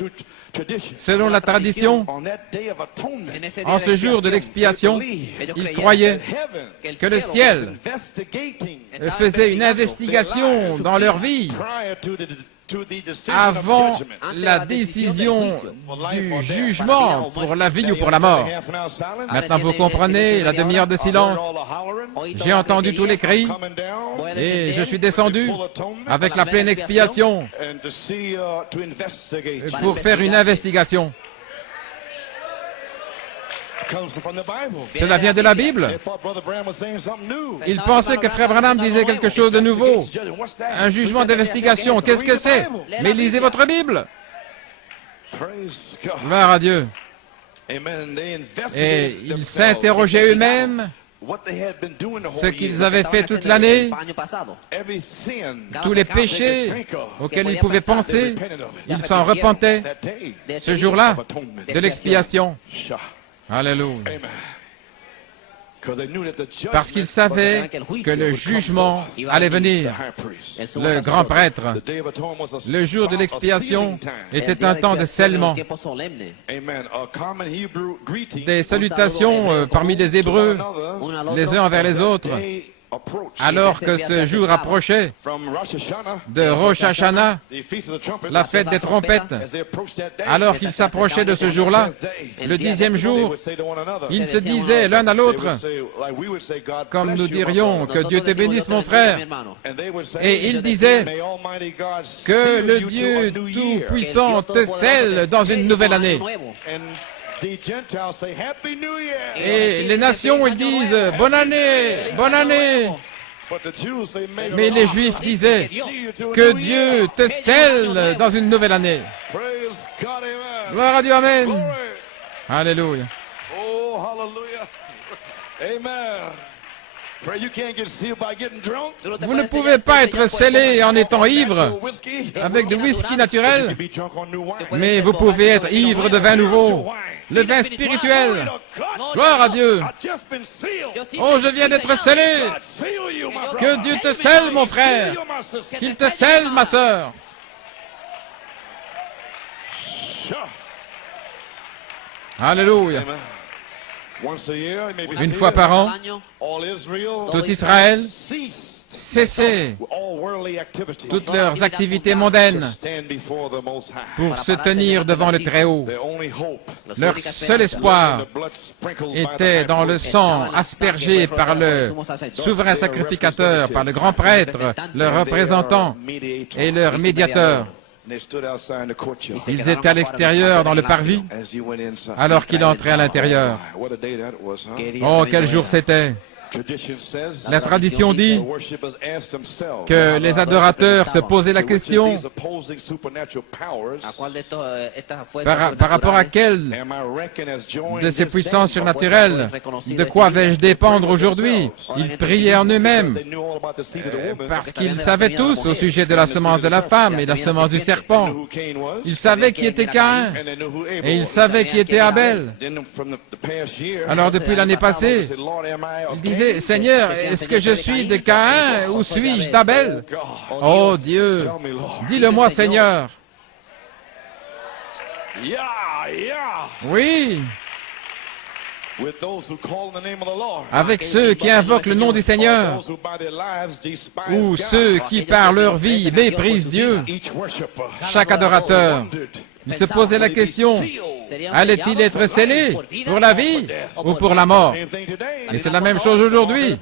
tradition, selon la tradition, on that day of atonement, en ce jour de l'expiation, ils croyaient heaven que le ciel investigating faisait une investigation dans leur vie prior to avant la décision du jugement pour la vie ou pour la mort. Maintenant, vous comprenez la demi-heure de silence. J'ai entendu tous les cris et je suis descendu avec la pleine expiation pour faire une investigation. Cela vient de la Bible. Il pensait que Frère Branham disait quelque chose de nouveau. Un jugement d'investigation, qu'est-ce que c'est? Mais lisez votre Bible. Gloire à Dieu. Et ils s'interrogeaient eux-mêmes ce qu'ils avaient fait toute l'année, tous les péchés auxquels ils pouvaient penser, ils s'en repentaient ce jour-là de l'expiation. Alléluia. Parce qu'ils savaient que le jugement allait venir. Le grand prêtre, le jour de l'expiation, était un temps de scellement. Des salutations parmi les Hébreux, les uns envers les autres, alors que ce jour approchait de Rosh Hashanah, la fête des trompettes. Alors qu'ils s'approchaient de ce jour-là, le 10e jour, ils se disaient l'un à l'autre, comme nous dirions, que Dieu te bénisse mon frère. Et ils disaient que le Dieu Tout-Puissant te scelle dans une nouvelle année. Et les nations, ils disent « Bonne année, bonne année !» Mais les Juifs disaient « Que Dieu te scelle dans une nouvelle année !» Gloire à Dieu, Amen. Alléluia. Oh, hallelujah. Amen. Vous ne pouvez pas être scellé en étant ivre avec du whisky naturel, mais vous pouvez être ivre de vin nouveau, le vin spirituel. Gloire à Dieu. Oh, je viens d'être scellé. Que Dieu te scelle, mon frère. Qu'il te scelle, ma sœur. Alléluia. Une fois par an, tout Israël cessait toutes leurs activités mondaines pour se tenir devant le Très-Haut. Leur seul espoir était dans le sang aspergé par le souverain sacrificateur, par le grand prêtre, leur représentant et leur médiateur. Ils étaient à l'extérieur dans le parvis alors qu'il entrait à l'intérieur. Oh, quel jour c'était! La tradition dit que les adorateurs se posaient la question par rapport à quelle de ces puissances surnaturelles, de quoi vais-je dépendre aujourd'hui? Ils priaient en eux-mêmes parce qu'ils savaient tous au sujet de la semence de la femme et la semence du serpent. Ils savaient qui était Caïn et ils savaient qui était Abel. Alors depuis l'année passée, ils disaient, Seigneur, est-ce que je suis de Caïn ou suis-je d'Abel? Oh Dieu, dis-le-moi, Seigneur. Oui. Avec ceux qui invoquent le nom du Seigneur, ou ceux qui par leur vie méprisent Dieu, chaque adorateur, il se posait la question, allait-il être scellé pour la vie ou pour la mort? Et c'est la même chose aujourd'hui,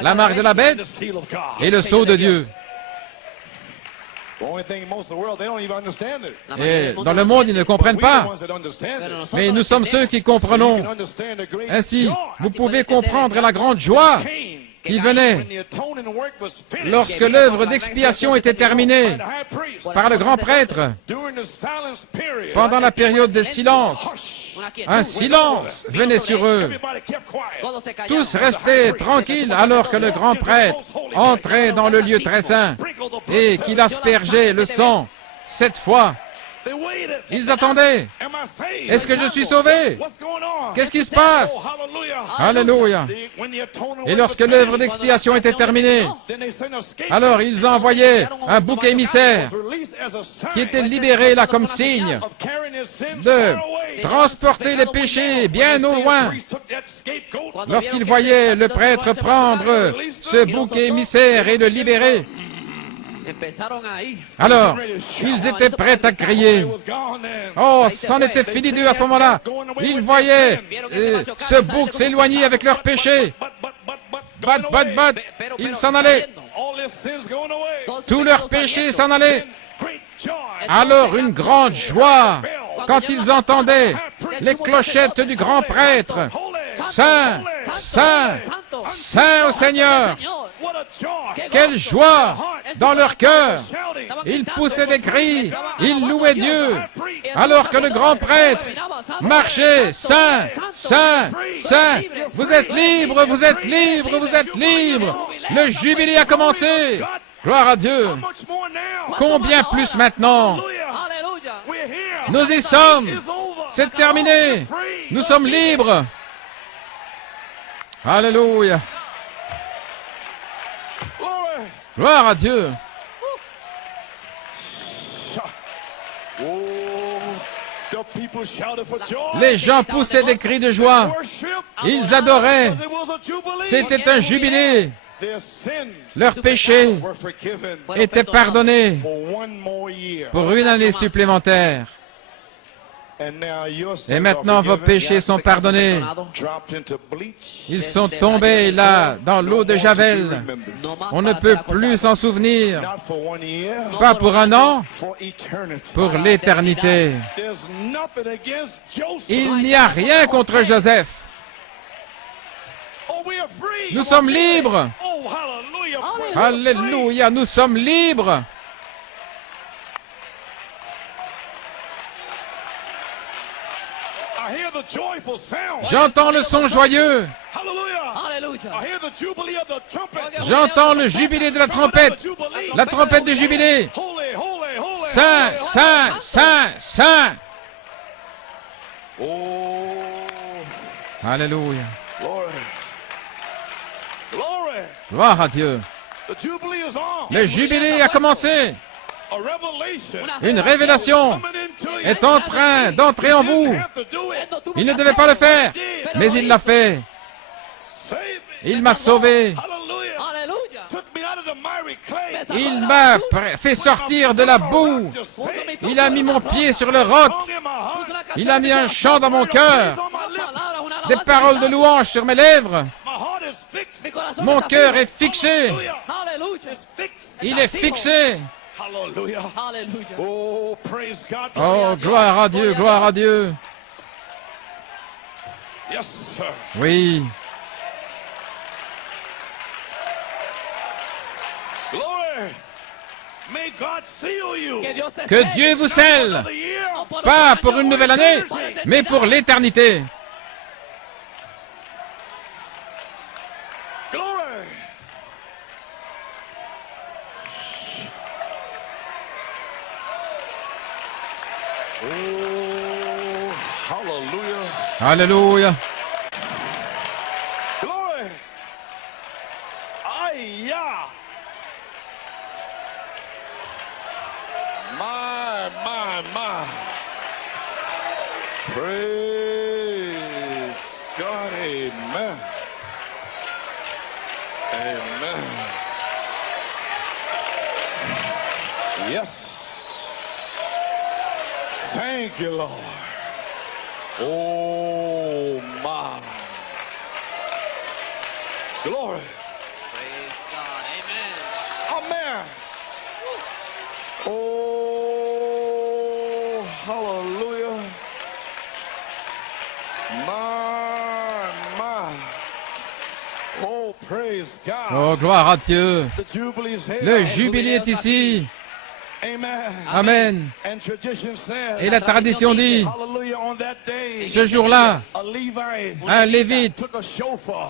la marque de la bête et le sceau de Dieu. Et dans le monde, ils ne comprennent pas. Mais nous sommes ceux qui comprenons. Ainsi, vous pouvez comprendre la grande joie qui venait lorsque l'œuvre d'expiation était terminée par le grand prêtre. Pendant la période de silence, un silence venait sur eux. Tous restaient tranquilles alors que le grand prêtre entrait dans le lieu très saint et qu'il aspergeait le sang 7 fois. Ils attendaient. Est-ce que je suis sauvé? Qu'est-ce qui se passe? Alléluia. Et lorsque l'œuvre d'expiation était terminée, alors ils envoyaient un bouc émissaire qui était libéré là comme signe de transporter les péchés bien au loin. Lorsqu'ils voyaient le prêtre prendre ce bouc émissaire et le libérer, Alors, ils étaient prêts à crier. Oh, c'en était fini d'eux à ce moment-là. Ils voyaient ce bouc s'éloigner avec leurs péchés. Bat. Ils s'en allaient. Tous leurs péchés s'en allaient. Alors une grande joie quand ils entendaient les clochettes du grand prêtre. Saint, Saint, Saint au Seigneur. Quelle joie dans leur cœur. Ils poussaient des cris, ils louaient Dieu, alors que le grand prêtre marchait. Saint, Saint, Saint. Vous êtes libres, vous êtes libres, vous êtes libres. Le jubilé a commencé. Gloire à Dieu. Combien plus maintenant? Nous y sommes. C'est terminé. Nous sommes libres. Alléluia. Gloire à Dieu. Les gens poussaient des cris de joie. Ils adoraient. C'était un jubilé. Leurs péchés étaient pardonnés pour une année supplémentaire. Et maintenant, vos péchés sont pardonnés. Ils sont tombés là, dans l'eau de Javel. On ne peut plus s'en souvenir. Pas pour un an, pour l'éternité. Il n'y a rien contre Joseph. Nous sommes libres. Alléluia, nous sommes libres. J'entends le son joyeux. J'entends le jubilé de la trompette du jubilé. Saint, Saint, Saint, Saint. Alléluia. Gloire à Dieu. Le jubilé a commencé. Une révélation est en train d'entrer en vous. Il ne devait pas le faire, mais il l'a fait. Il m'a sauvé. Il m'a fait sortir de la boue. Il a mis mon pied sur le roc. Il a mis un chant dans mon cœur. Des paroles de louange sur mes lèvres. Mon cœur est fixé. Il est fixé. Oh, gloire à Dieu, gloire à Dieu. Oui. Que Dieu vous scelle, pas pour une nouvelle année, mais pour l'éternité. Alléluia. My. Praise God. Amen. Amen. Yes. Thank you, Lord. Oh, my. Glory. Praise God. Amen. Amen. Oh, hallelujah. My. Oh, praise God. Oh, gloire à Dieu. The Jubilee's here. Le jubilé est ici. Amen. Et la tradition dit, ce jour-là, un lévite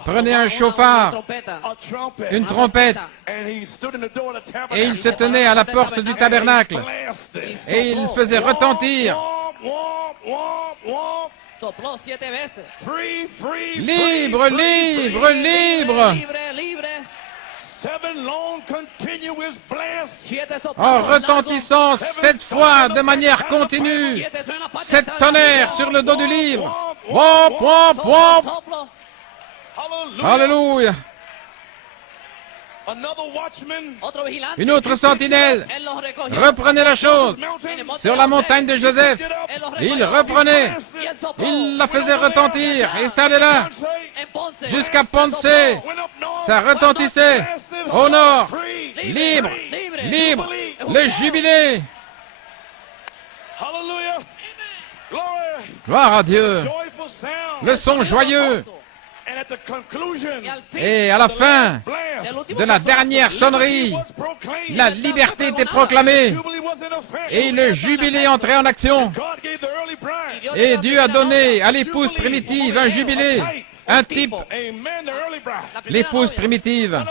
prenait un chauffard, une trompette, et il se tenait à la porte du tabernacle, et il faisait retentir. Libre, libre, libre. En retentissant 7 fois de manière continue, 7 tonnerres sur le dos du livre. Womp, womp, womp. Alléluia. Une autre sentinelle reprenait la chose sur la montagne de Joseph. Il reprenait, il la faisait retentir, et ça allait là, jusqu'à Ponce. Ça retentissait au nord, libre, libre, le jubilé. Gloire à Dieu, le son joyeux. Et à la fin de la dernière sonnerie, la liberté était proclamée et le jubilé entrait en action. Et Dieu a donné à l'épouse primitive un jubilé, un type. L'épouse primitive.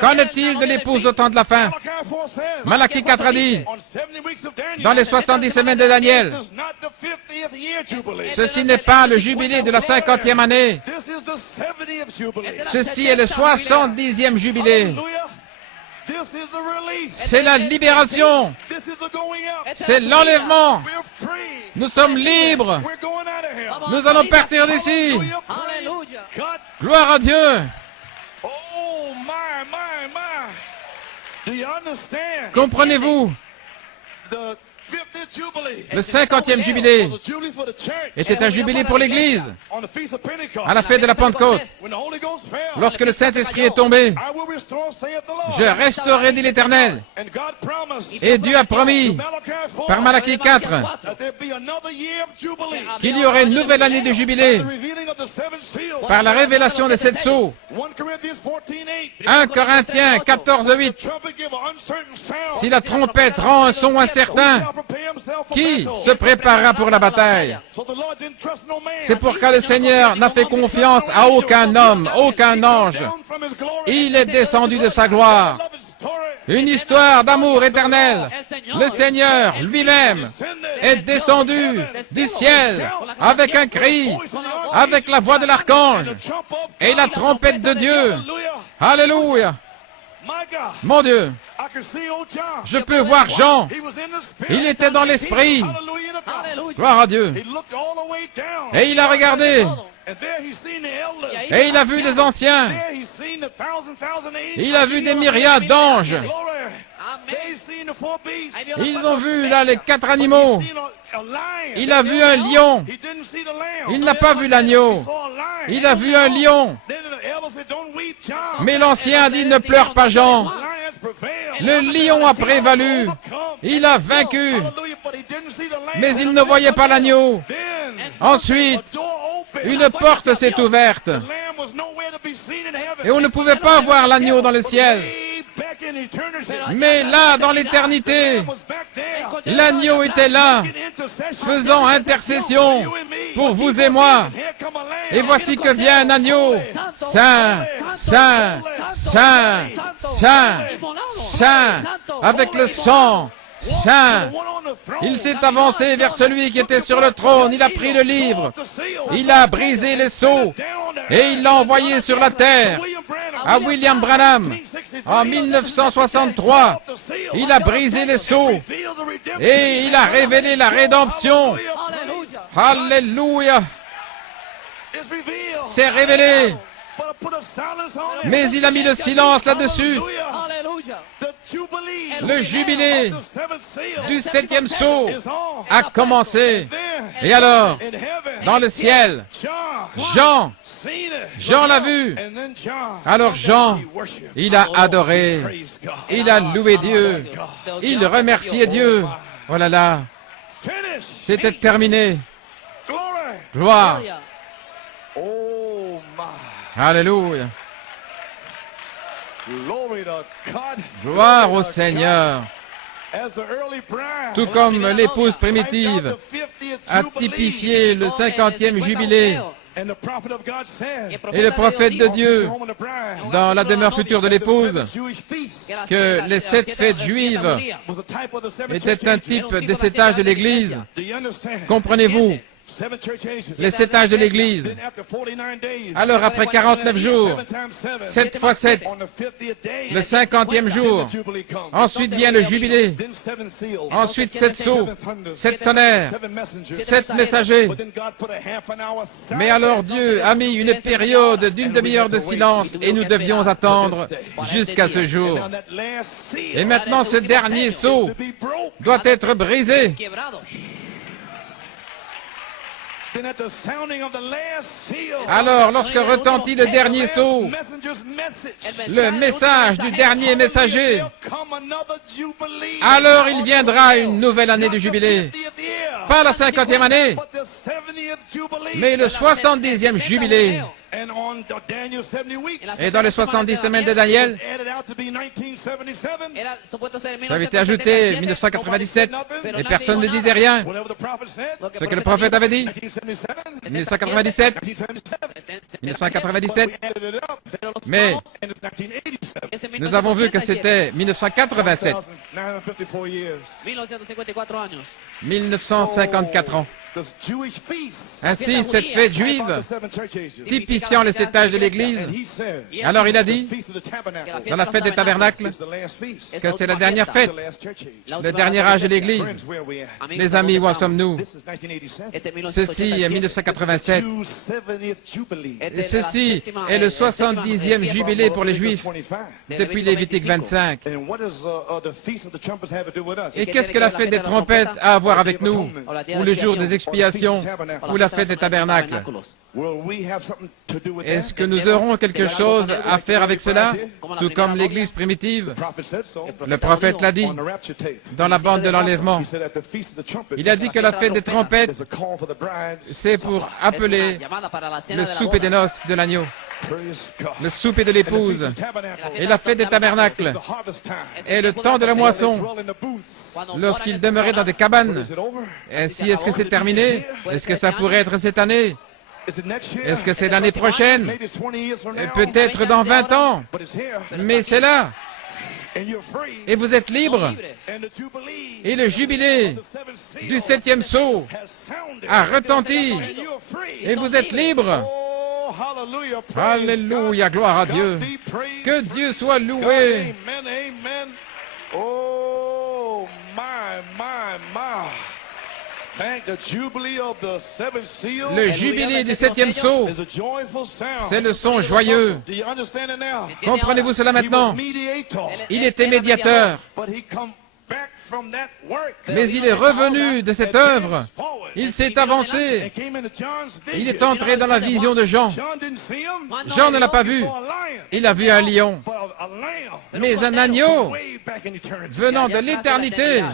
Qu'en est-il de l'épouse au temps de la fin? Malachie 4 a dit, dans les 70 semaines de Daniel, ceci n'est pas le jubilé de la 50e année. Ceci est le 70e jubilé. C'est la libération. C'est l'enlèvement. Nous sommes libres. Nous allons partir d'ici. Gloire à Dieu. Comprenez-vous? Le 50e jubilé était un jubilé pour l'Église à la fête de la Pentecôte. Lorsque le Saint-Esprit est tombé, je restaurerai, dit l'Éternel. Et Dieu a promis, par Malachie 4, qu'il y aurait une nouvelle année de jubilé par la révélation des 7 sceaux. 1 Corinthiens 14, 8. Si la trompette rend un son incertain, qui se préparera pour la bataille? C'est pourquoi le Seigneur n'a fait confiance à aucun homme, aucun ange. Il est descendu de sa gloire. Une histoire d'amour éternel. Le Seigneur lui-même est descendu du ciel avec un cri, avec la voix de l'archange et la trompette de Dieu. Alléluia. Mon Dieu, je peux voir Jean. Il était dans l'esprit. Gloire à Dieu. Et il a regardé. Et il a vu les anciens. Il a vu des myriades d'anges. Ils ont vu là les 4 animaux. Il a vu un lion. Il n'a pas vu l'agneau. Il a vu un lion. Mais l'ancien a dit, ne pleure pas, Jean. Le lion a prévalu. Il a vaincu. Mais il ne voyait pas l'agneau. Ensuite, une porte s'est ouverte. Et on ne pouvait pas voir l'agneau dans le ciel. Mais là, dans l'éternité, l'agneau était là, faisant intercession pour vous et moi. Et voici que vient un agneau, saint, saint, saint, saint, saint, avec le sang, saint. Il s'est avancé vers celui qui était sur le trône, il a pris le livre, il a brisé les sceaux, et il l'a envoyé sur la terre. À William Branham, en 1963, il a brisé les sceaux, et il a révélé la rédemption. Alléluia. C'est révélé. Mais il a mis le silence là-dessus. Le jubilé du 7e sceau a commencé. Et alors, dans le ciel, Jean l'a vu. Alors Jean, il a adoré. Il a loué Dieu. Il remerciait Dieu. Oh là là, c'était terminé. Gloire. Alléluia. Gloire au Seigneur. Tout comme l'épouse primitive a typifié le 50e jubilé. Et le prophète de Dieu, dans la demeure future de l'épouse, que les 7 fêtes juives étaient un type des 7 âges de l'Église. Comprenez-vous? les 7 âges de l'Église. Alors après 49 jours, 7 fois 7, le 50e jour, ensuite vient le jubilé, ensuite 7 sceaux, 7 tonnerres, 7 messagers. Mais alors Dieu a mis une période d'une demi-heure de silence et nous devions attendre jusqu'à ce jour. Et maintenant ce dernier sceau doit être brisé. Alors, lorsque retentit le dernier sceau, le message du dernier messager, alors il viendra une nouvelle année de jubilé. Pas la 50e année, mais le 70e jubilé. Et dans les 70 semaines de Daniel, ça avait été ajouté 1997, et personne ne disait rien. Ce que le prophète avait dit, 1997, 1997, mais nous avons vu que c'était 1987, 1954 ans. Ainsi, cette fête juive, typifiant les 7 âges de l'Église, alors il a dit, dans la fête des tabernacles, que c'est la dernière fête, le dernier âge de l'Église. Les amis, où en sommes-nous? Ceci est 1987. Et ceci est le 70e jubilé pour les Juifs, depuis Lévitique 25. Et qu'est-ce que la fête des trompettes a à voir avec nous? Ou le jour des expiations, ou la fête des tabernacles? Est-ce que nous aurons quelque chose à faire avec cela, tout comme l'Église primitive? Le prophète l'a dit dans la bande de l'enlèvement. Il a dit que la fête des trompettes, c'est pour appeler le souper des noces de l'agneau, le souper de l'épouse. Et la fête des tabernacles est le temps de la moisson, lorsqu'ils demeuraient dans des cabanes. Ainsi, est-ce que c'est terminé? Est-ce que ça pourrait être cette année? Est-ce que c'est l'année prochaine? Peut-être dans 20 ans. Mais c'est là. Et vous êtes libre. Et le jubilé du 7e sceau a retenti. Et vous êtes libre. Alléluia, gloire à Dieu. Que Dieu soit loué. Oh, my. Le jubilé du 7e sceau, c'est le son joyeux. Comprenez-vous cela maintenant? Il était médiateur, mais il est revenu de cette œuvre. Il s'est avancé. Il est entré dans la vision de Jean. Jean ne l'a pas vu. Il a vu un lion. Mais un agneau, venant de l'éternité,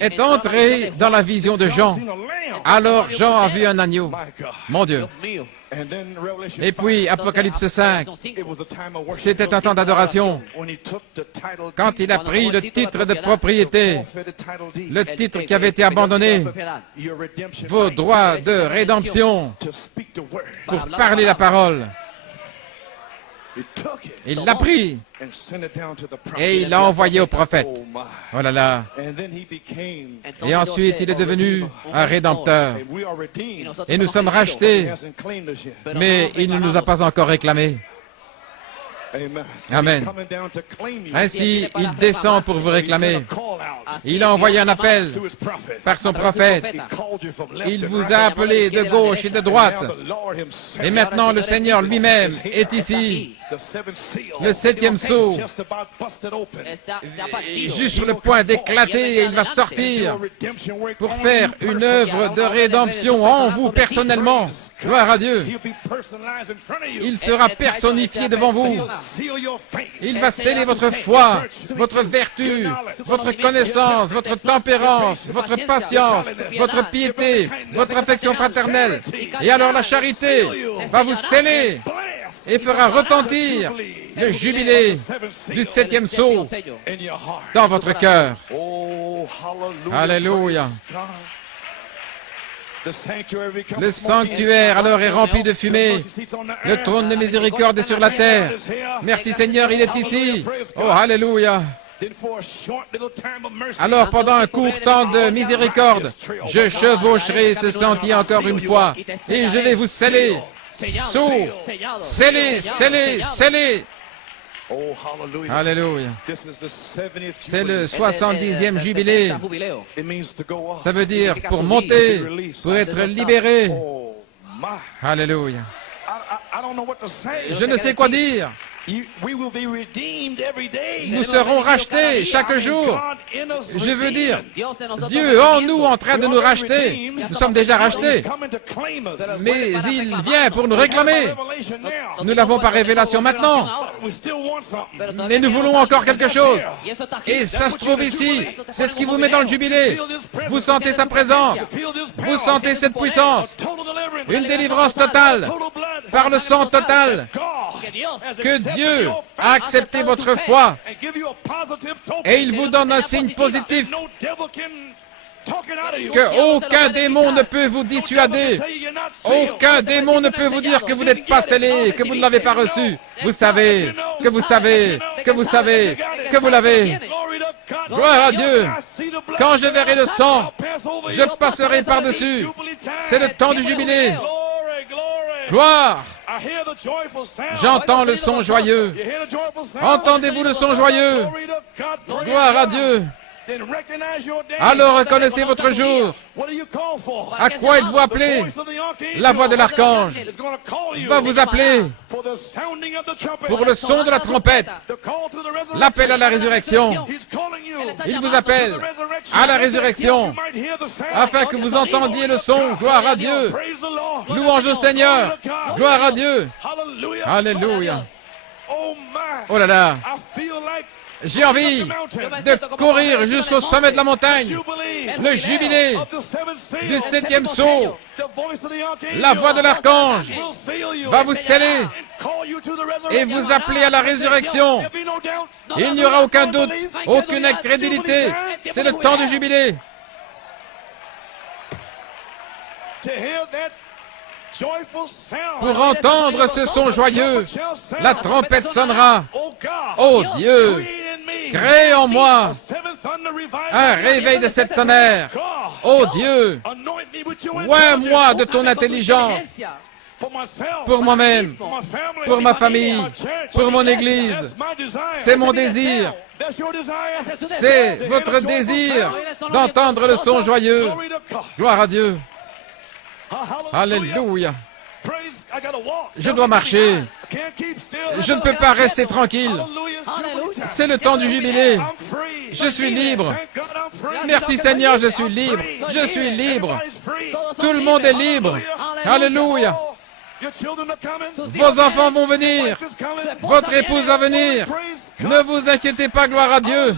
est entré dans la vision de Jean. Alors Jean a vu un agneau. Mon Dieu. Et puis, Apocalypse 5, c'était un temps d'adoration. Quand il a pris le titre de propriété, le titre qui avait été abandonné, vos droits de rédemption pour parler la parole. Il l'a pris et il l'a envoyé au prophète. Oh là là. Et ensuite, il est devenu un rédempteur. Et nous sommes rachetés, mais il ne nous a pas encore réclamés. Amen. Ainsi, il descend pour vous réclamer. Il a envoyé un appel par son prophète. Il vous a appelé de gauche et de droite. Et maintenant, le Seigneur lui-même est ici. Le 7e sceau, juste sur le point d'éclater, et il va sortir pour faire une œuvre de rédemption en vous personnellement. Gloire à Dieu. Il sera personnifié devant vous. Il va sceller votre foi, votre vertu, votre connaissance, votre tempérance, votre patience, votre piété, votre affection fraternelle. Et alors la charité va vous sceller et fera retentir le jubilé du 7e sceau dans votre cœur. Alléluia. Le sanctuaire alors est rempli de fumée. Le trône de miséricorde est sur la terre. Merci Seigneur, il est ici. Oh, alléluia. Alors pendant un court temps de miséricorde, je chevaucherai ce sentier encore une fois, et je vais vous sceller, sceau, sceller, sceller, sceller. Alléluia. C'est le 70e jubilé. Ça veut dire pour monter, pour être libéré. Alléluia. Je ne sais quoi dire. Nous serons rachetés chaque jour. Je veux dire, Dieu en nous en train de nous racheter. Nous sommes déjà rachetés. Mais il vient pour nous réclamer. Nous l'avons par révélation maintenant. Mais nous voulons encore quelque chose. Et ça se trouve ici. C'est ce qui vous met dans le jubilé. Vous sentez sa présence. Vous sentez cette puissance. Une délivrance totale. Par le sang total. Que Dieu a accepté votre foi et il vous donne un signe positif que aucun démon ne peut vous dissuader. Aucun démon ne peut vous dire que vous n'êtes pas scellé, que vous ne l'avez pas reçu. Vous savez, que vous savez, que vous savez, que vous l'avez. Gloire à Dieu. Quand je verrai le sang, je passerai par-dessus. C'est le temps du jubilé. Gloire. J'entends le son joyeux. Entendez-vous le son joyeux? Gloire à Dieu. Alors reconnaissez votre jour. À quoi êtes-vous appelé? La voix de l'archange va vous appeler pour le son de la trompette. L'appel à la résurrection. Il vous appelle à la résurrection afin que vous entendiez le son. Gloire à Dieu. Louange au Seigneur. Gloire à Dieu. Alléluia. Oh là là. J'ai envie de courir jusqu'au sommet de la montagne. Le jubilé du 7e sceau. La voix de l'archange va vous sceller et vous appeler à la résurrection. Il n'y aura aucun doute, aucune incrédulité. C'est le temps du jubilé. Pour entendre ce son joyeux, la trompette sonnera. Oh Dieu, crée en moi un réveil de cette tonnerre. Oh Dieu, oins-moi de ton intelligence pour moi-même, pour ma famille, pour mon Église. C'est mon désir. C'est votre désir d'entendre le son joyeux. Gloire à Dieu. Alléluia. Je dois marcher. Je ne peux pas rester tranquille. C'est le temps du jubilé. Je suis libre. Merci Seigneur, je suis libre. Je suis libre. Tout le monde est libre. Alléluia. Vos enfants vont venir. Votre épouse va venir. Ne vous inquiétez pas, gloire à Dieu.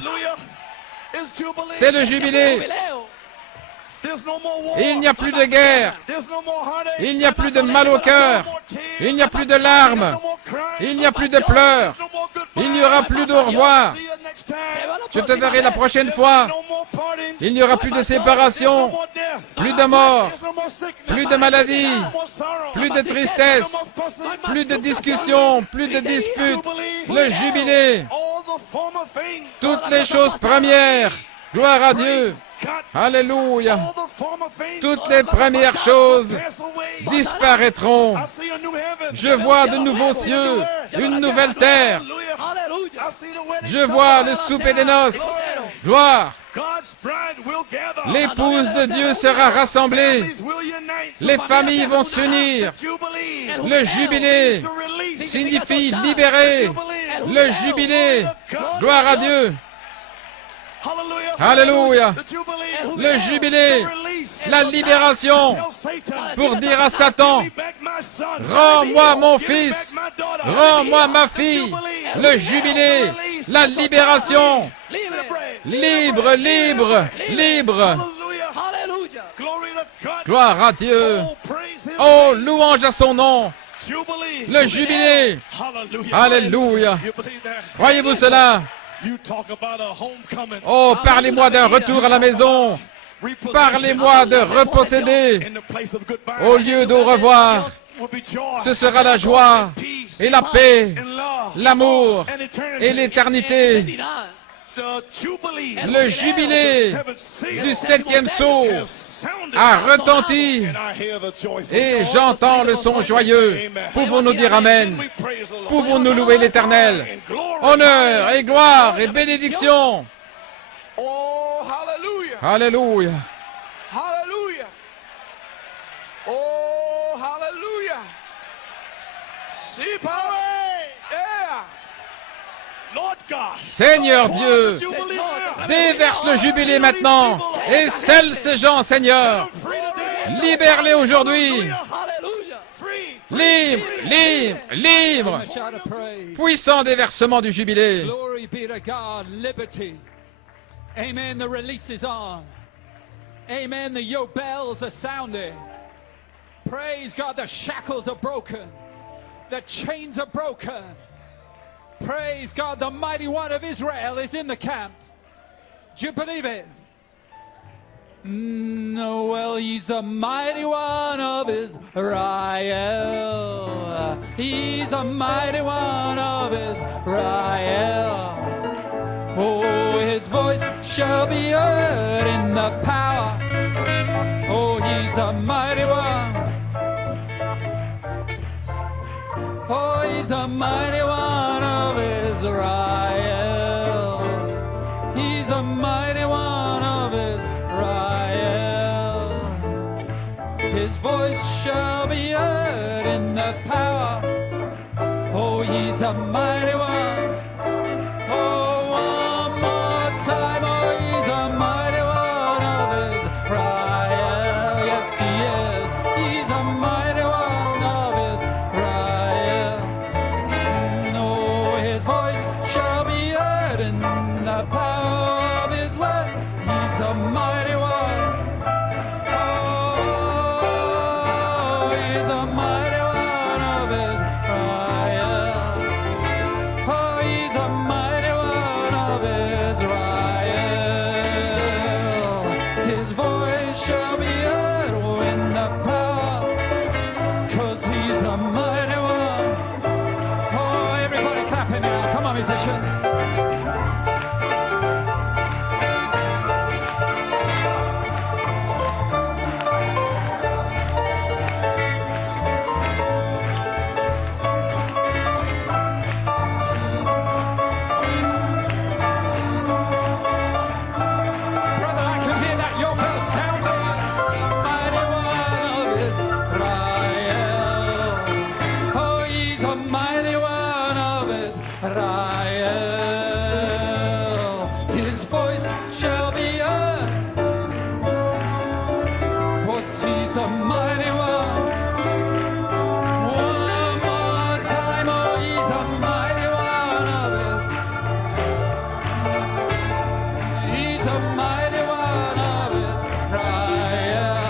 C'est le jubilé. Il n'y a plus de guerre. Il n'y a plus de mal au cœur. Il n'y a plus de larmes. Il n'y a plus de pleurs. Il n'y aura plus d'au revoir. Je te verrai la prochaine fois. Il n'y aura plus de séparation, plus de mort, plus de maladie, plus de tristesse, plus de discussions, plus de disputes. Le jubilé. Toutes les choses premières. Gloire à Dieu. Alléluia. Toutes les premières choses disparaîtront. Je vois de nouveaux cieux, une nouvelle terre. Je vois le souper des noces. Gloire. L'épouse de Dieu sera rassemblée. Les familles vont s'unir. Le jubilé signifie libérer. Le jubilé. Gloire à Dieu. Alléluia. Le jubilé, la libération pour dire à Satan, rends-moi mon fils, rends-moi ma fille. Le jubilé, la libération. Libre, libre, libre. Gloire à Dieu. Oh, louange à son nom. Le jubilé. Alléluia. Croyez-vous cela? Oh, parlez-moi d'un retour à la maison. Parlez-moi de reposséder. Au lieu d'au revoir, ce sera la joie et la paix, l'amour et l'éternité. Le jubilé du septième sceau a retenti et j'entends le son joyeux. Pouvons-nous dire Amen? Pouvons-nous louer l'Éternel? Honneur et gloire et bénédiction. Oh, hallelujah. Alléluia. Hallelujah. Oh, hallelujah. See power. Yeah. Lord God. Seigneur Dieu, déverse le jubilé maintenant et scelle ces gens, Seigneur. Libère-les aujourd'hui. Libre, libre, libre. Shout of praise. Puissant déversement du jubilé. Glory be to God. Liberty. Amen. The release is on. Amen. The yoke bells are sounding. Praise God. The shackles are broken. The chains are broken. Praise God. The mighty one of Israel is in the camp. Do you believe it? No, well, he's the mighty one of Israel. He's the mighty one of Israel. Oh, his voice shall be heard in the power. Oh, he's the mighty one. Oh, he's the mighty one of Israel. He's the mighty one of Israel. His voice shall be heard in the power. Oh, he's the mighty one. Oh, one more time. Oh, he's the mighty one of Israel. Yes, he is. He's the mighty one of Israel. No, his voice shall be heard in the power of his word. He's the mighty one. Oh, he's the mighty one of Israel. Oh, he's the mighty one of Israel. His voice shall be heard in the power, 'cause he's the mighty one. Oh, everybody clapping now. Come on, musicians. Brother, I can hear that yoke bell sounding. Mighty one of Israel. Oh, he's a mighty one of Israel. His voice shall be heard. 'Cause he's a mighty one. One more time, oh, he's a mighty one of Israel. He's a mighty one of Israel.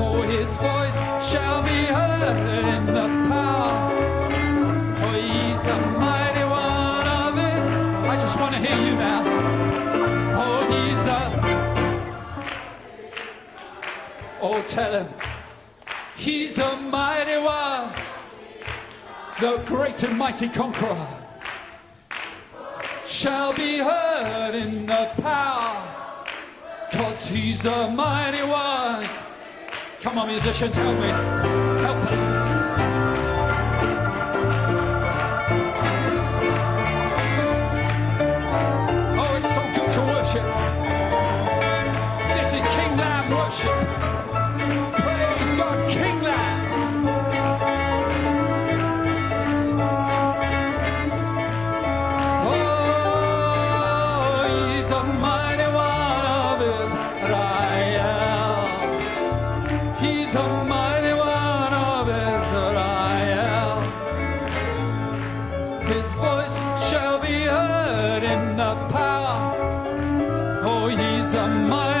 Oh, his voice shall be heard in the power. Oh, he's a mighty one of Israel. I just want to hear you now. Oh, he's the... Oh, tell him. He's the mighty one. The great and mighty conqueror shall be heard in the power, 'cause he's a mighty one. Come on, musicians, help me. Help us. Oh, it's so good to worship. This is King Lamb worship. Praise God, King Lamb. Oh, he's a mighty one of Israel. He's a mighty one of Israel. His voice shall be heard in the power. Oh, he's a mighty